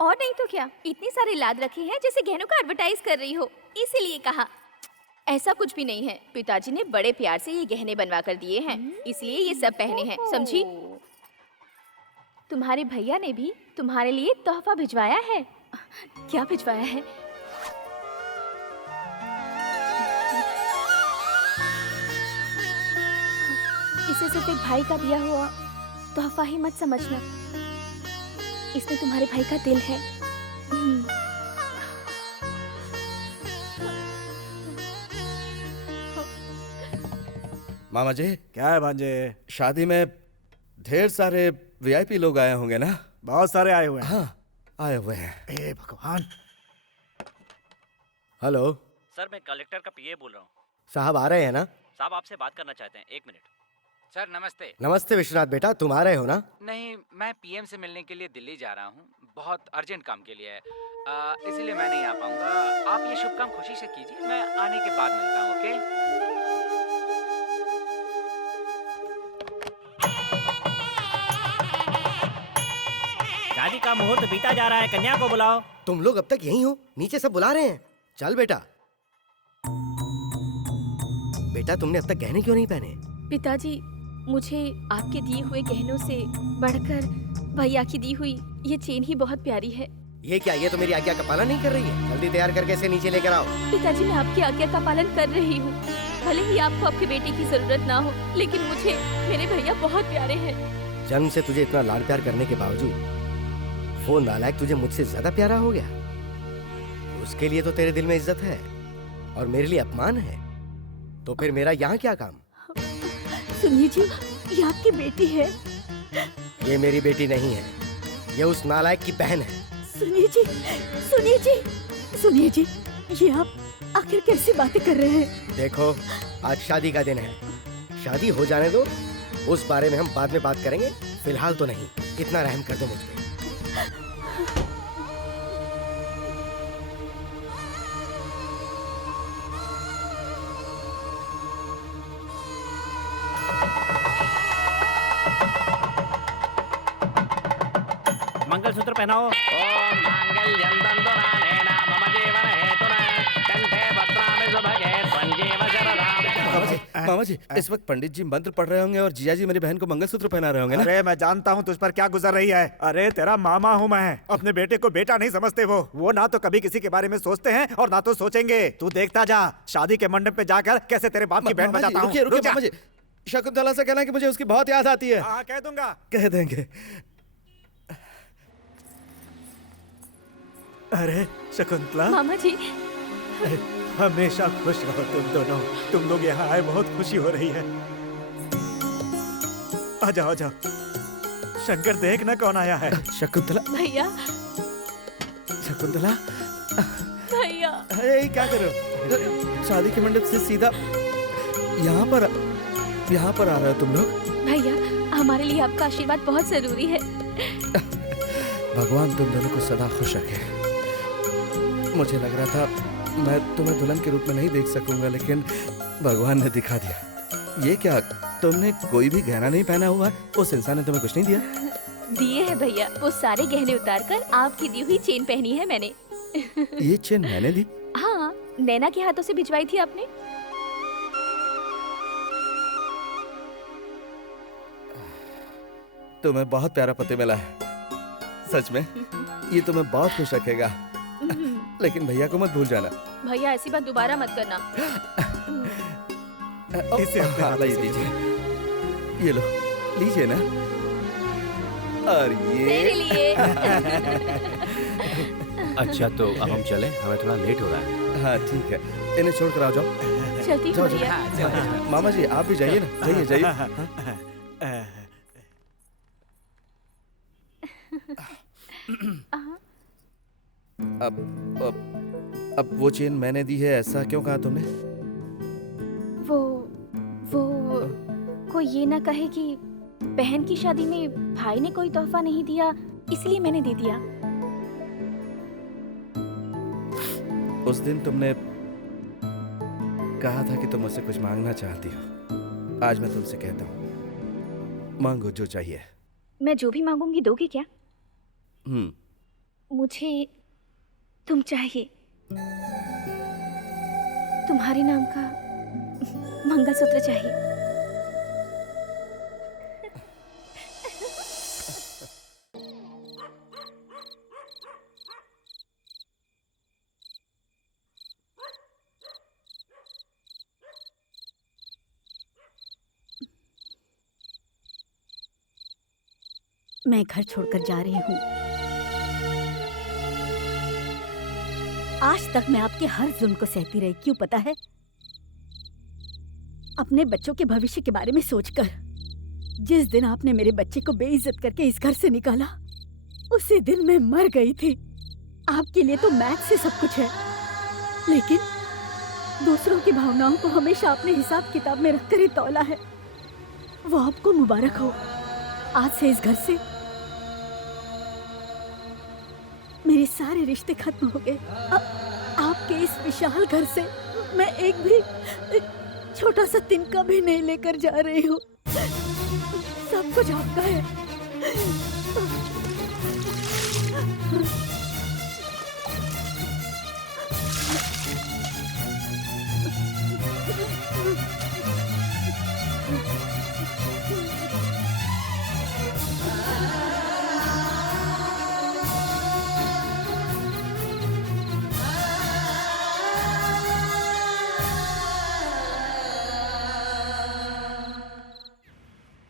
और नहीं तो क्या, इतने सारे लाद रखे हैं जैसे गहनों का एडवर्टाइज कर रही हो, इसीलिए कहा। ऐसा कुछ भी नहीं है, पिताजी ने बड़े प्यार से ये गहने बनवा कर दिए हैं, इसलिए ये सब पहने हैं, समझी? तुम्हारे भैया ने भी तुम्हारे लिए तोहफा भिजवाया है। क्या भिजवाया है? इसे सिर्फ एक भाई का दिया हुआ तोहफा ही मत समझना, इसमें तुम्हारे भाई का दिल है। मामा जी। क्या है भांजे? शादी में ढेर सारे वीआईपी लोग आए होंगे ना? बहुत सारे आए हुए हैं। हाँ, आए हुए हैं। ए भगवान। हेलो सर, मैं कलेक्टर का पीए बोल रहा हूँ। साहब आ रहे हैं ना? साहब आपसे बात करना चाहते हैं, एक मिनट। सर नमस्ते। नमस्ते विश्वनाथ बेटा, तुम आ रहे हो ना? नहीं, मैं पीएम से मिलने के लिए दिल्ली जा रहा हूँ, बहुत अर्जेंट काम के लिए है, इसीलिए मैं नहीं आ पाऊंगा। आप ये शुभ काम खुशी से कीजिए, मैं आने के बाद मिलता हूँ। ओके? शादी का मुहूर्त बीता जा रहा है, कन्या को बुलाओ। तुम लोग अब तक यहीं हो? नीचे सब बुला रहे हैं। चल बेटा। बेटा तुमने अब तक गहने क्यों नहीं पहने? पिताजी, मुझे आपके दिए हुए गहनों से बढ़कर भैया की दी हुई ये चेन ही बहुत प्यारी है। ये क्या, ये तो मेरी आज्ञा का पालन नहीं कर रही है। जल्दी तैयार करके इसे नीचे लेकर आओ। पिताजी, मैं आपकी आज्ञा का पालन कर रही हूँ। भले ही आपको आपके बेटे की जरूरत ना हो, लेकिन मुझे मेरे भैया बहुत प्यारे हैं। जन्म से तुझे इतना लाड प्यार करने के बावजूद वो नालायक तुझे मुझसे ज्यादा प्यारा हो गया। उसके लिए तो तेरे दिल में इज्जत है और मेरे लिए अपमान है, तो फिर मेरा यहाँ क्या काम? सुनिए जी, ये आपकी बेटी है। ये मेरी बेटी नहीं है, ये उस नालायक की बहन है। सुनिए जी, सुनिए जी, सुनिए जी, ये आप आखिर कैसी बातें कर रहे हैं? देखो, आज शादी का दिन है, शादी हो जाने दो, उस बारे में हम बाद में बात करेंगे, फिलहाल तो नहीं। इतना रहम कर दो मुझ पे। मंगलसूत्र पहनाओ। ओम मांगल्यं तन्तुनानेन मम जीवन हेतुना कंठे भद्रामि सुभगे त्वं शरदां। मामा जी, इस वक्त पंडित जी मंत्र पढ़ रहे होंगे और जिया जी मेरी बहन को मंगलसूत्र पहना रहे होंगे ना? अरे मैं जानता हूँ तुझ पर क्या गुजर रही है। अरे तेरा मामा हूँ मैं, अपने बेटे को बेटा नहीं समझते। वो ना तो कभी किसी के बारे में सोचते हैं और ना तो सोचेंगे। तू देखता जा, शादी के मंडप पे जाकर कैसे तेरे बाप की बहन बजाता हूँ। रुकिए मामा जी, शकुंतला से कहना कि मुझे उसकी बहुत याद आती है। हाँ, कह दूंगा। कह देंगे। अरे शकुंतला। मामा जी। हमेशा खुश रहो तुम दोनों। तुम लोग यहाँ आए, बहुत खुशी हो रही है। आ जाओ, आ जाओ। शंकर, देख ना कौन आया है। शकुंतला। भैया, शकुंतला। भैया। अरे क्या कर रहे हो? शादी के मंडप से सीधा यहाँ पर आ रहे हो तुम लोग? भैया, हमारे लिए आपका आशीर्वाद बहुत जरूरी है। भगवान तुम दोनों को सदा खुश रखे। मुझे लग रहा था मैं तुम्हें दुल्हन के रूप में नहीं देख सकूंगा, लेकिन भगवान ने दिखा दिया। ये क्या, तुमने कोई भी गहना नहीं पहना हुआ? उस इंसान ने तुम्हें कुछ नहीं दिया? दिए है भैया, वो सारे गहने उतार कर आपकी दी हुई चेन पहनी है मैंने। ये चेन मैंने दी? हाँ, नैना के हाथों से भिजवाई थी आपने। तुम्हें बहुत प्यारा पति मिला है, सच में। ये तुम्हें बहुत खुश रखेगा। लेकिन भैया को मत भूल जाना। भैया, ऐसी बात दोबारा मत करना। इसे ये दीजिए, ये लो, लीजिए ना। और ये मेरे लिए। अच्छा, तो अब हम चलें, हमें थोड़ा लेट हो रहा है। हाँ ठीक है, इन्हें छोड़ कर आ जाओ। चलती हूँ भैया। मामा जी आप भी जाइए ना, जाइए जाइए। अब वो चेन मैंने दी है, ऐसा क्यों कहा तुमने? वो कोई ये ना कहे कि बहन की शादी में भाई ने कोई तोहफा नहीं दिया, इसलिए मैंने दे दिया। उस दिन तुमने कहा था कि तुम मुझसे कुछ मांगना चाहती हो। आज मैं तुमसे कहता हूँ, मांगो जो चाहिए। मैं जो भी मांगूंगी दोगे क्या? मुझे तुम चाहिए, तुम्हारे नाम का मंगलसूत्र चाहिए। मैं घर छोड़कर जा रही हूँ। आज तक मैं आपके हर जुल्म को सहती रही, क्यों पता है? अपने बच्चों के भविष्य के बारे में सोचकर। जिस दिन आपने मेरे बच्चे को बेइज्जत करके इस घर से निकाला, उसी दिन मैं मर गई थी। आपके लिए तो मैथ से सब कुछ है, लेकिन दूसरों की भावनाओं को हमेशा अपने हिसाब किताब में रखकर ही तौला है। वो आपको मुबारक हो। आज से इस घर से मेरे सारे रिश्ते खत्म हो गए। आपके इस विशाल घर से मैं एक भी छोटा सा तिनका भी नहीं लेकर जा रही हूँ। सब कुछ आपका है।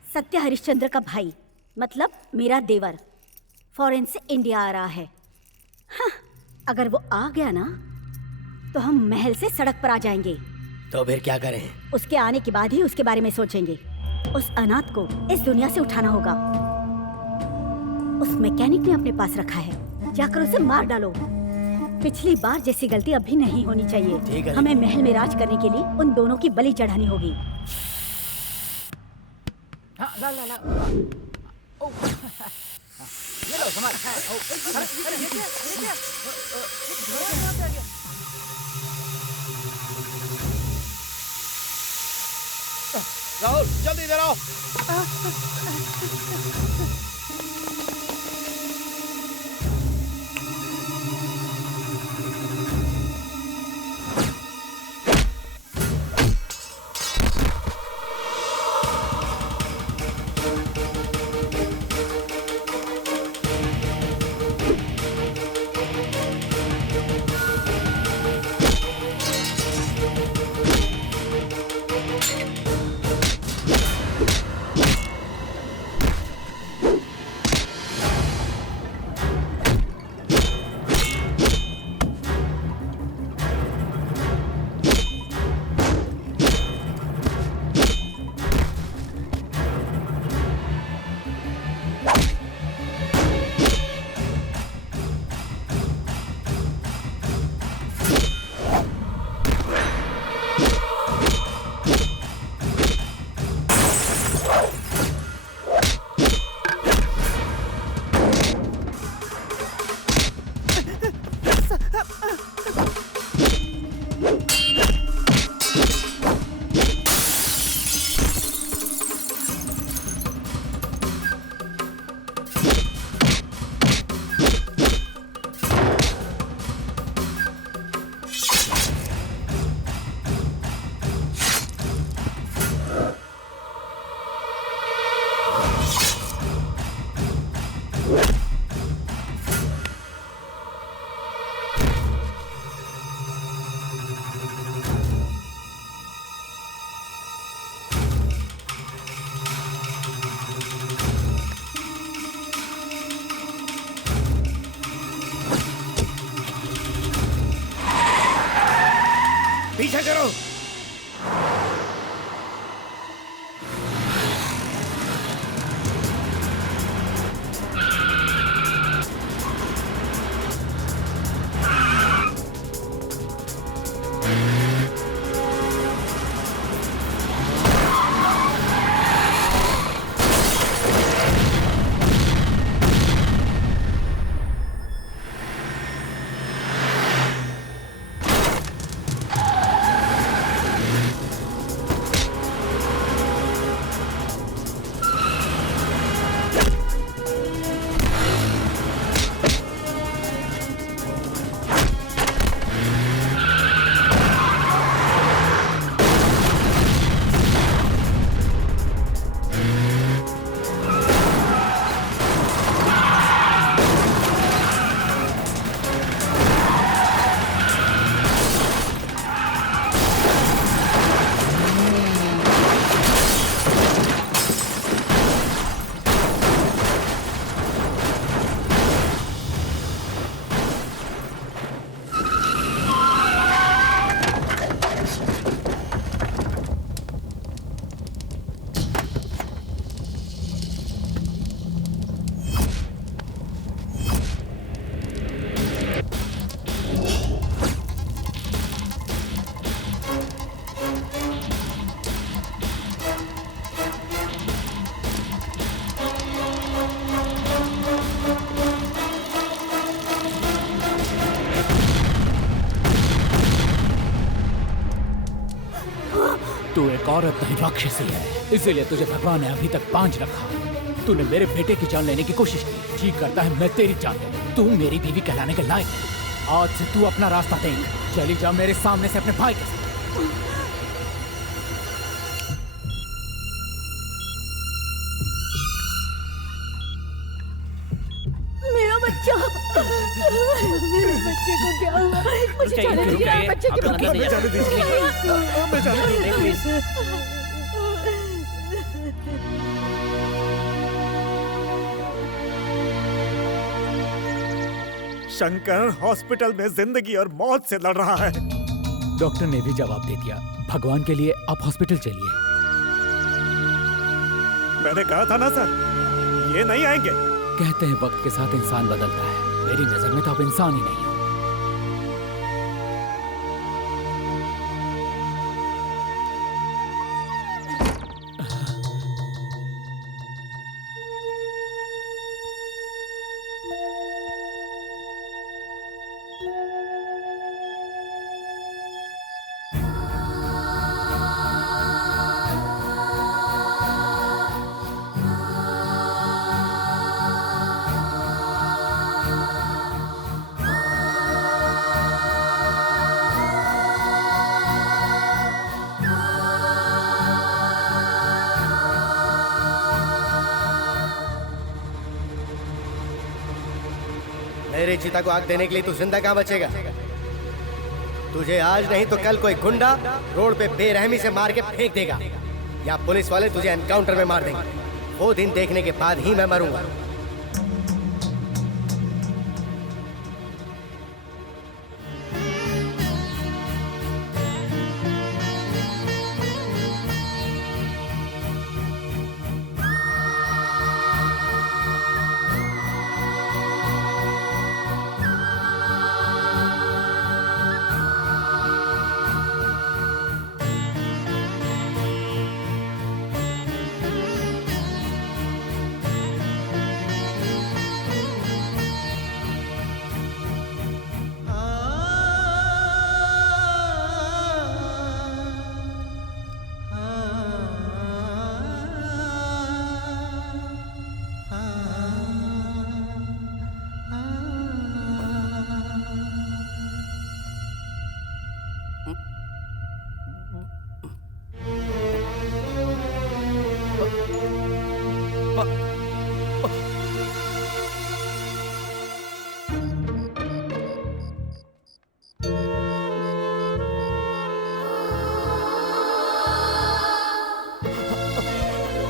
सत्य हरिश्चंद्र का भाई, मतलब मेरा देवर, फॉरेन से इंडिया आ रहा है। हाँ, अगर वो आ गया ना तो हम महल से सड़क पर आ जाएंगे। तो फिर क्या करें? उसके आने के बाद ही उसके बारे में सोचेंगे। उस अनाथ को इस दुनिया से उठाना होगा। उस मैकेनिक ने अपने पास रखा है, जाकर उसे मार डालो। पिछली बार जैसी गलती अभी नहीं होनी चाहिए। हमें महल में राज करने के लिए उन दोनों की बलि चढ़ानी होगी। हाँ, ला ला ला। ओ, ये लो संभाल। अरे ये क्या? राहुल जल्दी इधर आओ। पीछे करो। तू एक औरत नहीं राक्षसी है, इसीलिए तुझे भगवान ने अभी तक बांझ रखा। तूने मेरे बेटे की जान लेने की कोशिश की, जी करता है मैं तेरी जान ले। तू मेरी बीवी कहलाने के लायक है। आज से तू अपना रास्ता देख, चली जा मेरे सामने से अपने भाई के साथ। मेरा बच्चा, मेरे बच्चे को क्या हुआ? मुझे जाने दीजिए, मेरे बच्चे की बात हमें जाने दीजिए, हमें जाने दीजिए प्लीज। शंकर हॉस्पिटल में जिंदगी और मौत से लड़ रहा है। डॉक्टर ने भी जवाब दे दिया, भगवान के लिए आप हॉस्पिटल चलिए। मैंने कहा था ना सर, ये नहीं आएंगे। कहते हैं वक्त के साथ इंसान बदलता है, मेरी नजर में तो आप इंसान ही नहीं हो। मेरे चिता को आग देने के लिए तू जिंदा कहाँ बचेगा? तुझे आज नहीं तो कल कोई गुंडा रोड पे बेरहमी से मार के फेंक देगा, या पुलिस वाले तुझे एनकाउंटर में मार देंगे। वो दिन देखने के बाद ही मैं मरूंगा।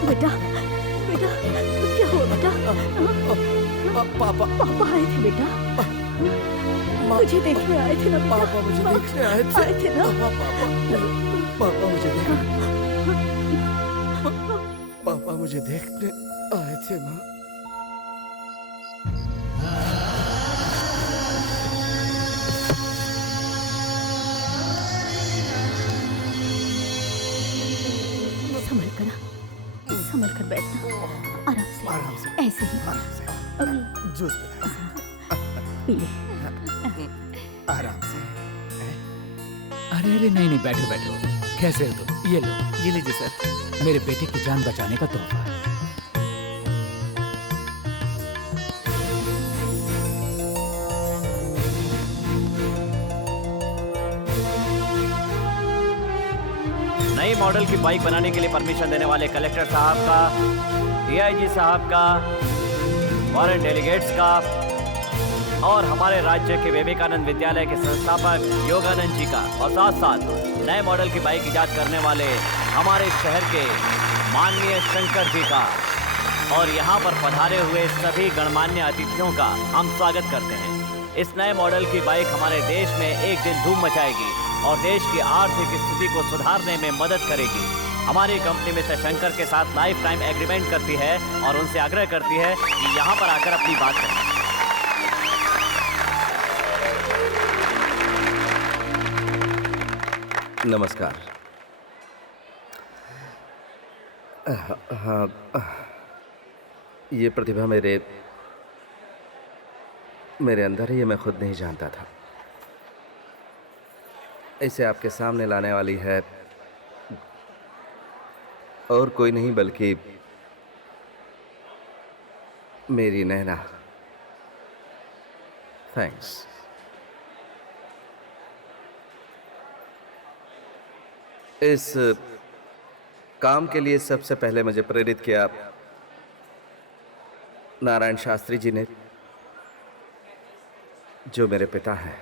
बेटा, बेटा, क्या हुआ बेटा? पापा पापा आए थे बेटा। मुझे देखने आए थे ना बेटा? पापा मुझे देखने आए थे ना? पापा मुझे देखने आए थे माँ। संभल कर बैठना, आराम से ऐसे ही जूस पी ले। आराम से। अरे अरे नहीं नहीं, बैठो बैठो। कैसे हो तुम? ये लो, ये लीजिए सर। मेरे बेटे की जान बचाने का तोहफा है। नई मॉडल की बाइक बनाने के लिए परमिशन देने वाले कलेक्टर साहब का, डीआईजी साहब का, फॉरेन डेलीगेट्स का और हमारे राज्य के विवेकानंद विद्यालय के संस्थापक योगानंद जी का, और साथ साथ नए मॉडल की बाइक ईजाद करने वाले हमारे शहर के माननीय शंकर जी का, और यहाँ पर पधारे हुए सभी गणमान्य अतिथियों का हम स्वागत करते हैं। इस नए मॉडल की बाइक हमारे देश में एक दिन धूम मचाएगी और देश की आर्थिक स्थिति को सुधारने में मदद करेगी। हमारी कंपनी मिस्टर शंकर के साथ लाइफ टाइम एग्रीमेंट करती है और उनसे आग्रह करती है कि यहाँ पर आकर अपनी बात करें। नमस्कार। हाँ, ये प्रतिभा मेरे अंदर है, ये मैं खुद नहीं जानता था। इसे आपके सामने लाने वाली है और कोई नहीं बल्कि मेरी नैना। थैंक्स। इस काम के लिए सबसे पहले मुझे प्रेरित किया नारायण शास्त्री जी ने, जो मेरे पिता हैं।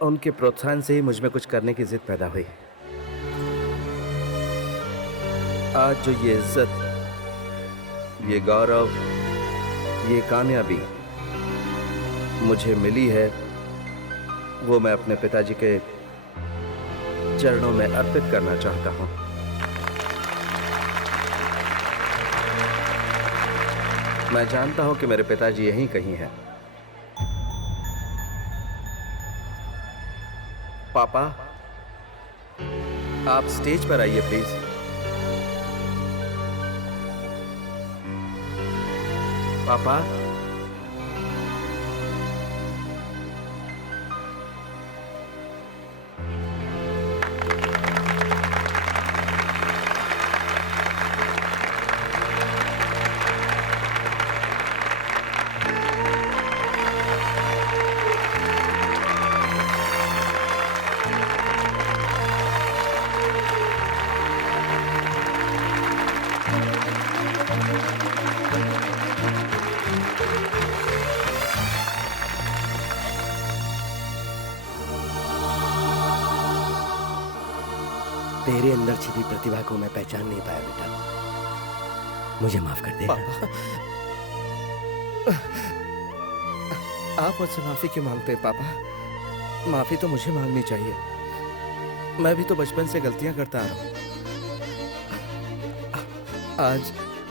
उनके प्रोत्साहन से ही मुझ में कुछ करने की जिद पैदा हुई। आज जो ये इज्जत, ये गौरव, ये कामयाबी मुझे मिली है, वो मैं अपने पिताजी के चरणों में अर्पित करना चाहता हूं। मैं जानता हूं कि मेरे पिताजी यहीं कहीं हैं। पापा, आप स्टेज पर आइए प्लीज। पापा, तेरे अंदर छिपी प्रतिभा को मैं पहचान नहीं पाया बेटा, मुझे माफ कर दे। पापा, आप मुझसे माफी क्यों मांगते हैं पापा? माफी तो मुझे मांगनी चाहिए। मैं भी तो बचपन से गलतियां करता आ रहा हूं। आज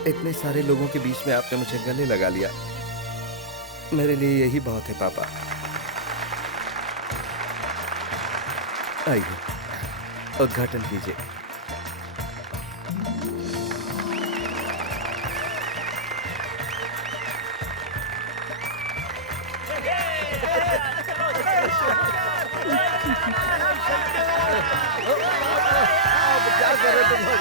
इतने सारे लोगों के बीच में आपने मुझे गले लगा लिया, मेरे लिए यही बहुत है पापा। आइए, उद्घाटन कीजिए। क्या कर रहे तुम लोग?